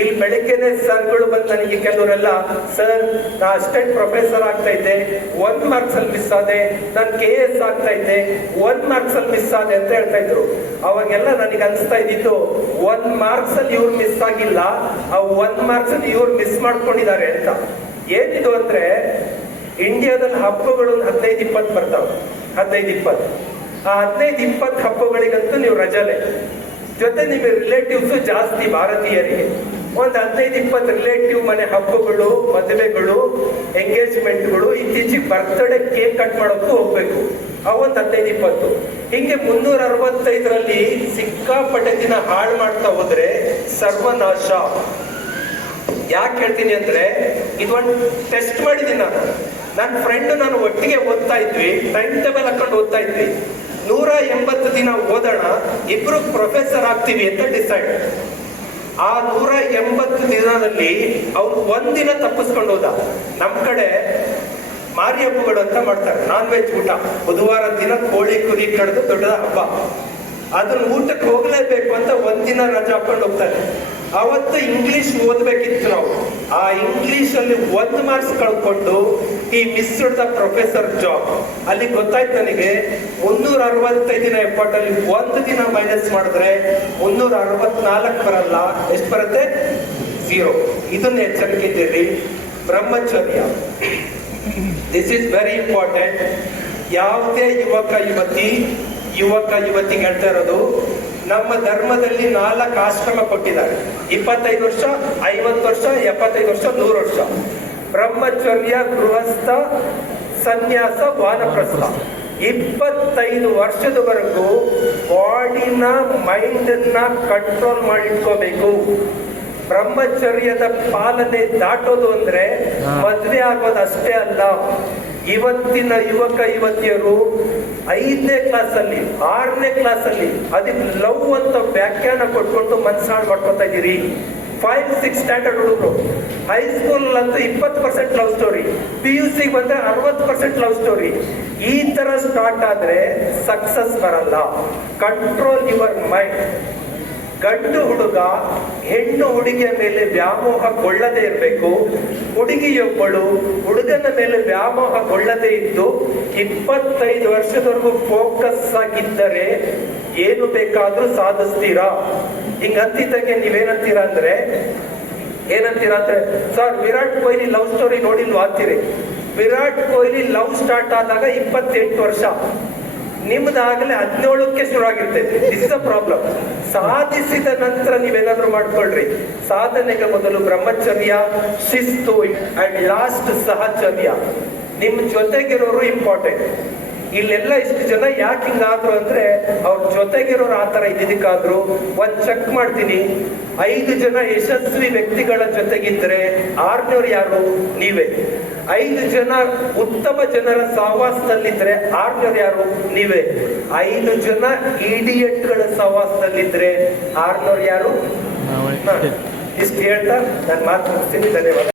ಇಲ್ಲಿ ಬೆಳಿಗ್ಗೆನೆ ಸರ್ಗಳು ಬಂದು ನನಗೆ ಕೆಲವರೆಲ್ಲ, ಸರ್ ನಾ ಅಸಿಸ್ಟೆಂಟ್ ಪ್ರೊಫೆಸರ್ ಆಗ್ತಾ ಇದ್ದೆ, 1 ಮಾರ್ಕ್ಸ್ ಅಲ್ಲಿ ಮಿಸ್ ಆದೆ, ನಾನು KS ಆಗ್ತಾ ಇದ್ದೆ, 1 ಮಾರ್ಕ್ಸ್ ಅಲ್ಲಿ ಮಿಸ್ ಆದೆ ಅಂತ ಹೇಳ್ತಾ ಇದ್ರು. ಅವಾಗೆಲ್ಲ ನನಗೆ ಅನ್ಸ್ತಾ ಇದ್ದಿದ್ದು 1 ಮಾರ್ಕ್ಸ್ ಅಲ್ಲಿ ಇವ್ರು ಮಿಸ್ ಆಗಿಲ್ಲ, ಆ 1 ಮಾರ್ಕ್ಸ್ ಅಲ್ಲಿ ಇವ್ರು ಮಿಸ್ ಮಾಡ್ಕೊಂಡಿದ್ದಾರೆ ಅಂತ. ಏನಿದು ಅಂದ್ರೆ ಇಂಡಿಯಾದಲ್ಲಿ ಹಬ್ಬಗಳು 15-20 ಬರ್ತಾವೆ. 15-20 ಆ 15-20 ಹಬ್ಬಗಳಿಗಂತೂ ನೀವು ರಜಾಲೆ. ಜೊತೆ ನಿಮ್ಮ ರಿಲೇಟಿವ್ಸ್ ಜಾಸ್ತಿ ಭಾರತೀಯರಿಗೆ. ಒಂದು 15-20 ರಿಲೇಟಿವ್ ಮನೆ ಹಬ್ಬಗಳು, ಮದುವೆಗಳು, ಎಂಗೇಜ್ಮೆಂಟ್ಗಳು, ಇತ್ತೀಚೆಗೆ ಬರ್ತ್ಡೇ ಕೇಕ್ ಕಟ್ ಮಾಡೋಕ್ಕೂ ಹೋಗ್ಬೇಕು. ಅವೊಂದು 15-20. ಹಿಂಗೆ 365ರಲ್ಲಿ ಸಿಕ್ಕಾಪಟ್ಟೆ ದಿನ ಹಾಳು ಮಾಡ್ತಾ ಹೋದ್ರೆ ಸರ್ವನಾಶ. ಯಾಕೆ ಹೇಳ್ತೀನಿ ಅಂದ್ರೆ, ಇದೊಂದು ಟೆಸ್ಟ್ ಮಾಡಿದ್ದೀನಿ ನಾನು. ನನ್ನ ಫ್ರೆಂಡ್ ನಾನು ಒಟ್ಟಿಗೆ ಓದ್ತಾ ಇದ್ವಿ, ಟೈಮ್ ಟೇಬಲ್ ಹಾಕೊಂಡು ಓದ್ತಾ ಇದ್ವಿ. 180 ದಿನ ಓದೋಣ, ಇಬ್ರು ಪ್ರೊಫೆಸರ್ ಆಗ್ತೀವಿ ಅಂತ ಡಿಸೈಡ್. ಆ 180 ದಿನದಲ್ಲಿ ಅವ್ರು 1 ದಿನ ತಪ್ಪಿಸ್ಕೊಂಡು ಹೋದ. ನಮ್ ಕಡೆ ಮಾರಿ ಹಬ್ಬಗಳು ಅಂತ ಮಾಡ್ತಾರೆ, ನಾನ್ ವೆಜ್ ಊಟ. ಬುಧವಾರ ದಿನ ಕೋಳಿ ಕುರಿ ಕಡ್ದು ದೊಡ್ಡದ ಹಬ್ಬ. ಅದನ್ನ ಊಟಕ್ಕೆ ಹೋಗ್ಲೇಬೇಕು ಅಂತ 1 ದಿನ ರಜೆ ಹಾಕೊಂಡು ಹೋಗ್ತಾರೆ. ಅವತ್ತು ಇಂಗ್ಲಿಷ್ ಓದ್ಬೇಕಿತ್ತು ನಾವು. ಆ ಇಂಗ್ಲಿಷ್ ಅಲ್ಲಿ 1 ಮಾರ್ಕ್ಸ್ ಕಳ್ಕೊಂಡು ಈ ಮಿಸ್ಡ್ ದ ಪ್ರೊಫೆಸರ್ ಜಾಬ್. ಅಲ್ಲಿ ಗೊತ್ತಾಯ್ತು ನನಗೆ 365 ದಿನ ಎಫರ್ಟ್ ಅಲ್ಲಿ 1 ದಿನ ಮೈನಸ್ ಮಾಡಿದ್ರೆ 364 ಬರಲ್ಲ. ಎಷ್ಟು ಬರುತ್ತೆ? 0. ಇದನ್ನ ಎಚ್ಚರಿಕೆ ಇದ್ದೀರಿ. ಬ್ರಹ್ಮಚರ್ಯ, ದಿಸ್ ಇಸ್ ವೆರಿ ಇಂಪಾರ್ಟೆಂಟ್. ಯಾವುದೇ ಯುವಕ ಯುವತಿಗೆ ಹೇಳ್ತಾ ಇರೋದು, ನಮ್ಮ ಧರ್ಮದಲ್ಲಿ 4 ಆಶ್ರಮ ಕೊಟ್ಟಿದ್ದಾರೆ. 25 ವರ್ಷ, 50 ವರ್ಷ, 75 ವರ್ಷ, 100 ವರ್ಷ. ಬ್ರಹ್ಮಚರ್ಯ, ಗೃಹಸ್ಥ, ಸನ್ಯಾಸ, ವಾನಪ್ರಸ್ಥ. 25 ವರ್ಷದವರೆಗೂ ಬಾಡಿನ, ಮೈಂಡನ್ನ ಕಂಟ್ರೋಲ್ ಮಾಡಿಟ್ಕೋಬೇಕು. ಬ್ರಹ್ಮಚರ್ಯದ ಪಾಲನೆ ದಾಟೋದು ಅಂದ್ರೆ ಮದ್ವೆ ಆಗೋದು ಅಷ್ಟೇ ಅಲ್ಲ. ಇವತ್ತಿನ ಯುವಕ ಯುವತಿಯರು 5ನೇ ಕ್ಲಾಸಲ್ಲಿ, 6ನೇ ಕ್ಲಾಸಲ್ಲಿ ಅದಕ್ಕೆ ಲವ್ ಅಂತ ವ್ಯಾಖ್ಯಾನ ಕೊಟ್ಕೊಂಡು ಮನ್ಸಾಳ್ ಮಾಡ್ಕೊತಾ ಇದೀರಿ. 5-6 ಸ್ಟ್ಯಾಂಡರ್ಡ್ ಹುಡುಗರು, ಹೈಸ್ಕೂಲ್ ಅಂತೂ 20% ಲವ್ ಸ್ಟೋರಿ, PUC ಬಂದ್ರೆ 60% ಲವ್ ಸ್ಟೋರಿ. ಈ ತರ ಸ್ಟಾರ್ಟ್ ಆದ್ರೆ ಸಕ್ಸಸ್ ಬರಲ್ಲ. Control your mind. ಗಂಡು ಹುಡುಗ ಹೆಣ್ಣು ಹುಡುಗಿಯ ಮೇಲೆ ವ್ಯಾಮೋಹಗೊಳ್ಳದೆ ಇರಬೇಕು. ಹುಡುಗಿಯೊಬ್ಬಳು ಹುಡುಗನ ಮೇಲೆ ವ್ಯಾಮೋಹಗೊಳ್ಳದೆ ಇದ್ದು 25 ವರ್ಷದವರೆಗೂ ಫೋಕಸ್ ಆಗಿದ್ದರೆ ಏನು ಬೇಕಾದ್ರೂ ಸಾಧಿಸ್ತೀರಾ. ಹಿಂಗಂತಿದ್ದಕ್ಕೆ ನೀವೇನಂತೀರಾ ಅಂದ್ರೆ, sir Virat Kohli love story ನೋಡಿಲ್ವಾ ಅಂತೀರಿ. ವಿರಾಟ್ ಕೊಹ್ಲಿ ಲವ್ ಸ್ಟಾರ್ಟ್ ಆದಾಗ 28 ವರ್ಷ, ನಿಮ್ದಾಗಲೇ 17ಕ್ಕೆ ಶುರು ಆಗಿರ್ತೈತೆ. This the problem. ಸಾಧಿಸಿದ ನಂತರ ನೀವೇನಾದ್ರೂ ಮಾಡ್ಕೊಳ್ರಿ. ಸಾಧನೆಗೆ ಮೊದಲು ಬ್ರಹ್ಮಚರ್ಯ, ಶಿಸ್ತು ಅಂಡ್ ಲಾಸ್ಟ್ ಸಹಚರ್ಯ. ನಿಮ್ ಜೊತೆಗಿರೋರು ಇಂಪಾರ್ಟೆಂಟ್. ಇಲ್ಲೆಲ್ಲ ಇಷ್ಟು ಜನ ಯಾಕೆ ಹಿಂಗಾದ್ರು ಅಂದ್ರೆ ಅವ್ರ ಜೊತೆಗಿರೋರು ಆ ತರ ಇದ್ದಿದ್ದಕ್ಕಾದ್ರು ಒಂದ್ ಚೆಕ್ ಮಾಡ್ತೀನಿ. 5 ಜನ ಯಶಸ್ವಿ ವ್ಯಕ್ತಿಗಳ ಜೊತೆಗಿದ್ರೆ 600 ಯಾರು? ನೀವೇ. 5 ಜನ ಉತ್ತಮ ಜನರ ಸಹವಾಸದಲ್ಲಿದ್ರೆ 600 ಯಾರು? ನೀವೇ. 5 ಜನ ಇಡಿಯಟ್ಗಳ ಸಹವಾಸದಲ್ಲಿದ್ರೆ 600 ಯಾರು? ಇಷ್ಟು ಹೇಳ್ತಾ ನಾನು ಮಾತು ಮುಗಿಸ್ತೀನಿ. ಧನ್ಯವಾದ.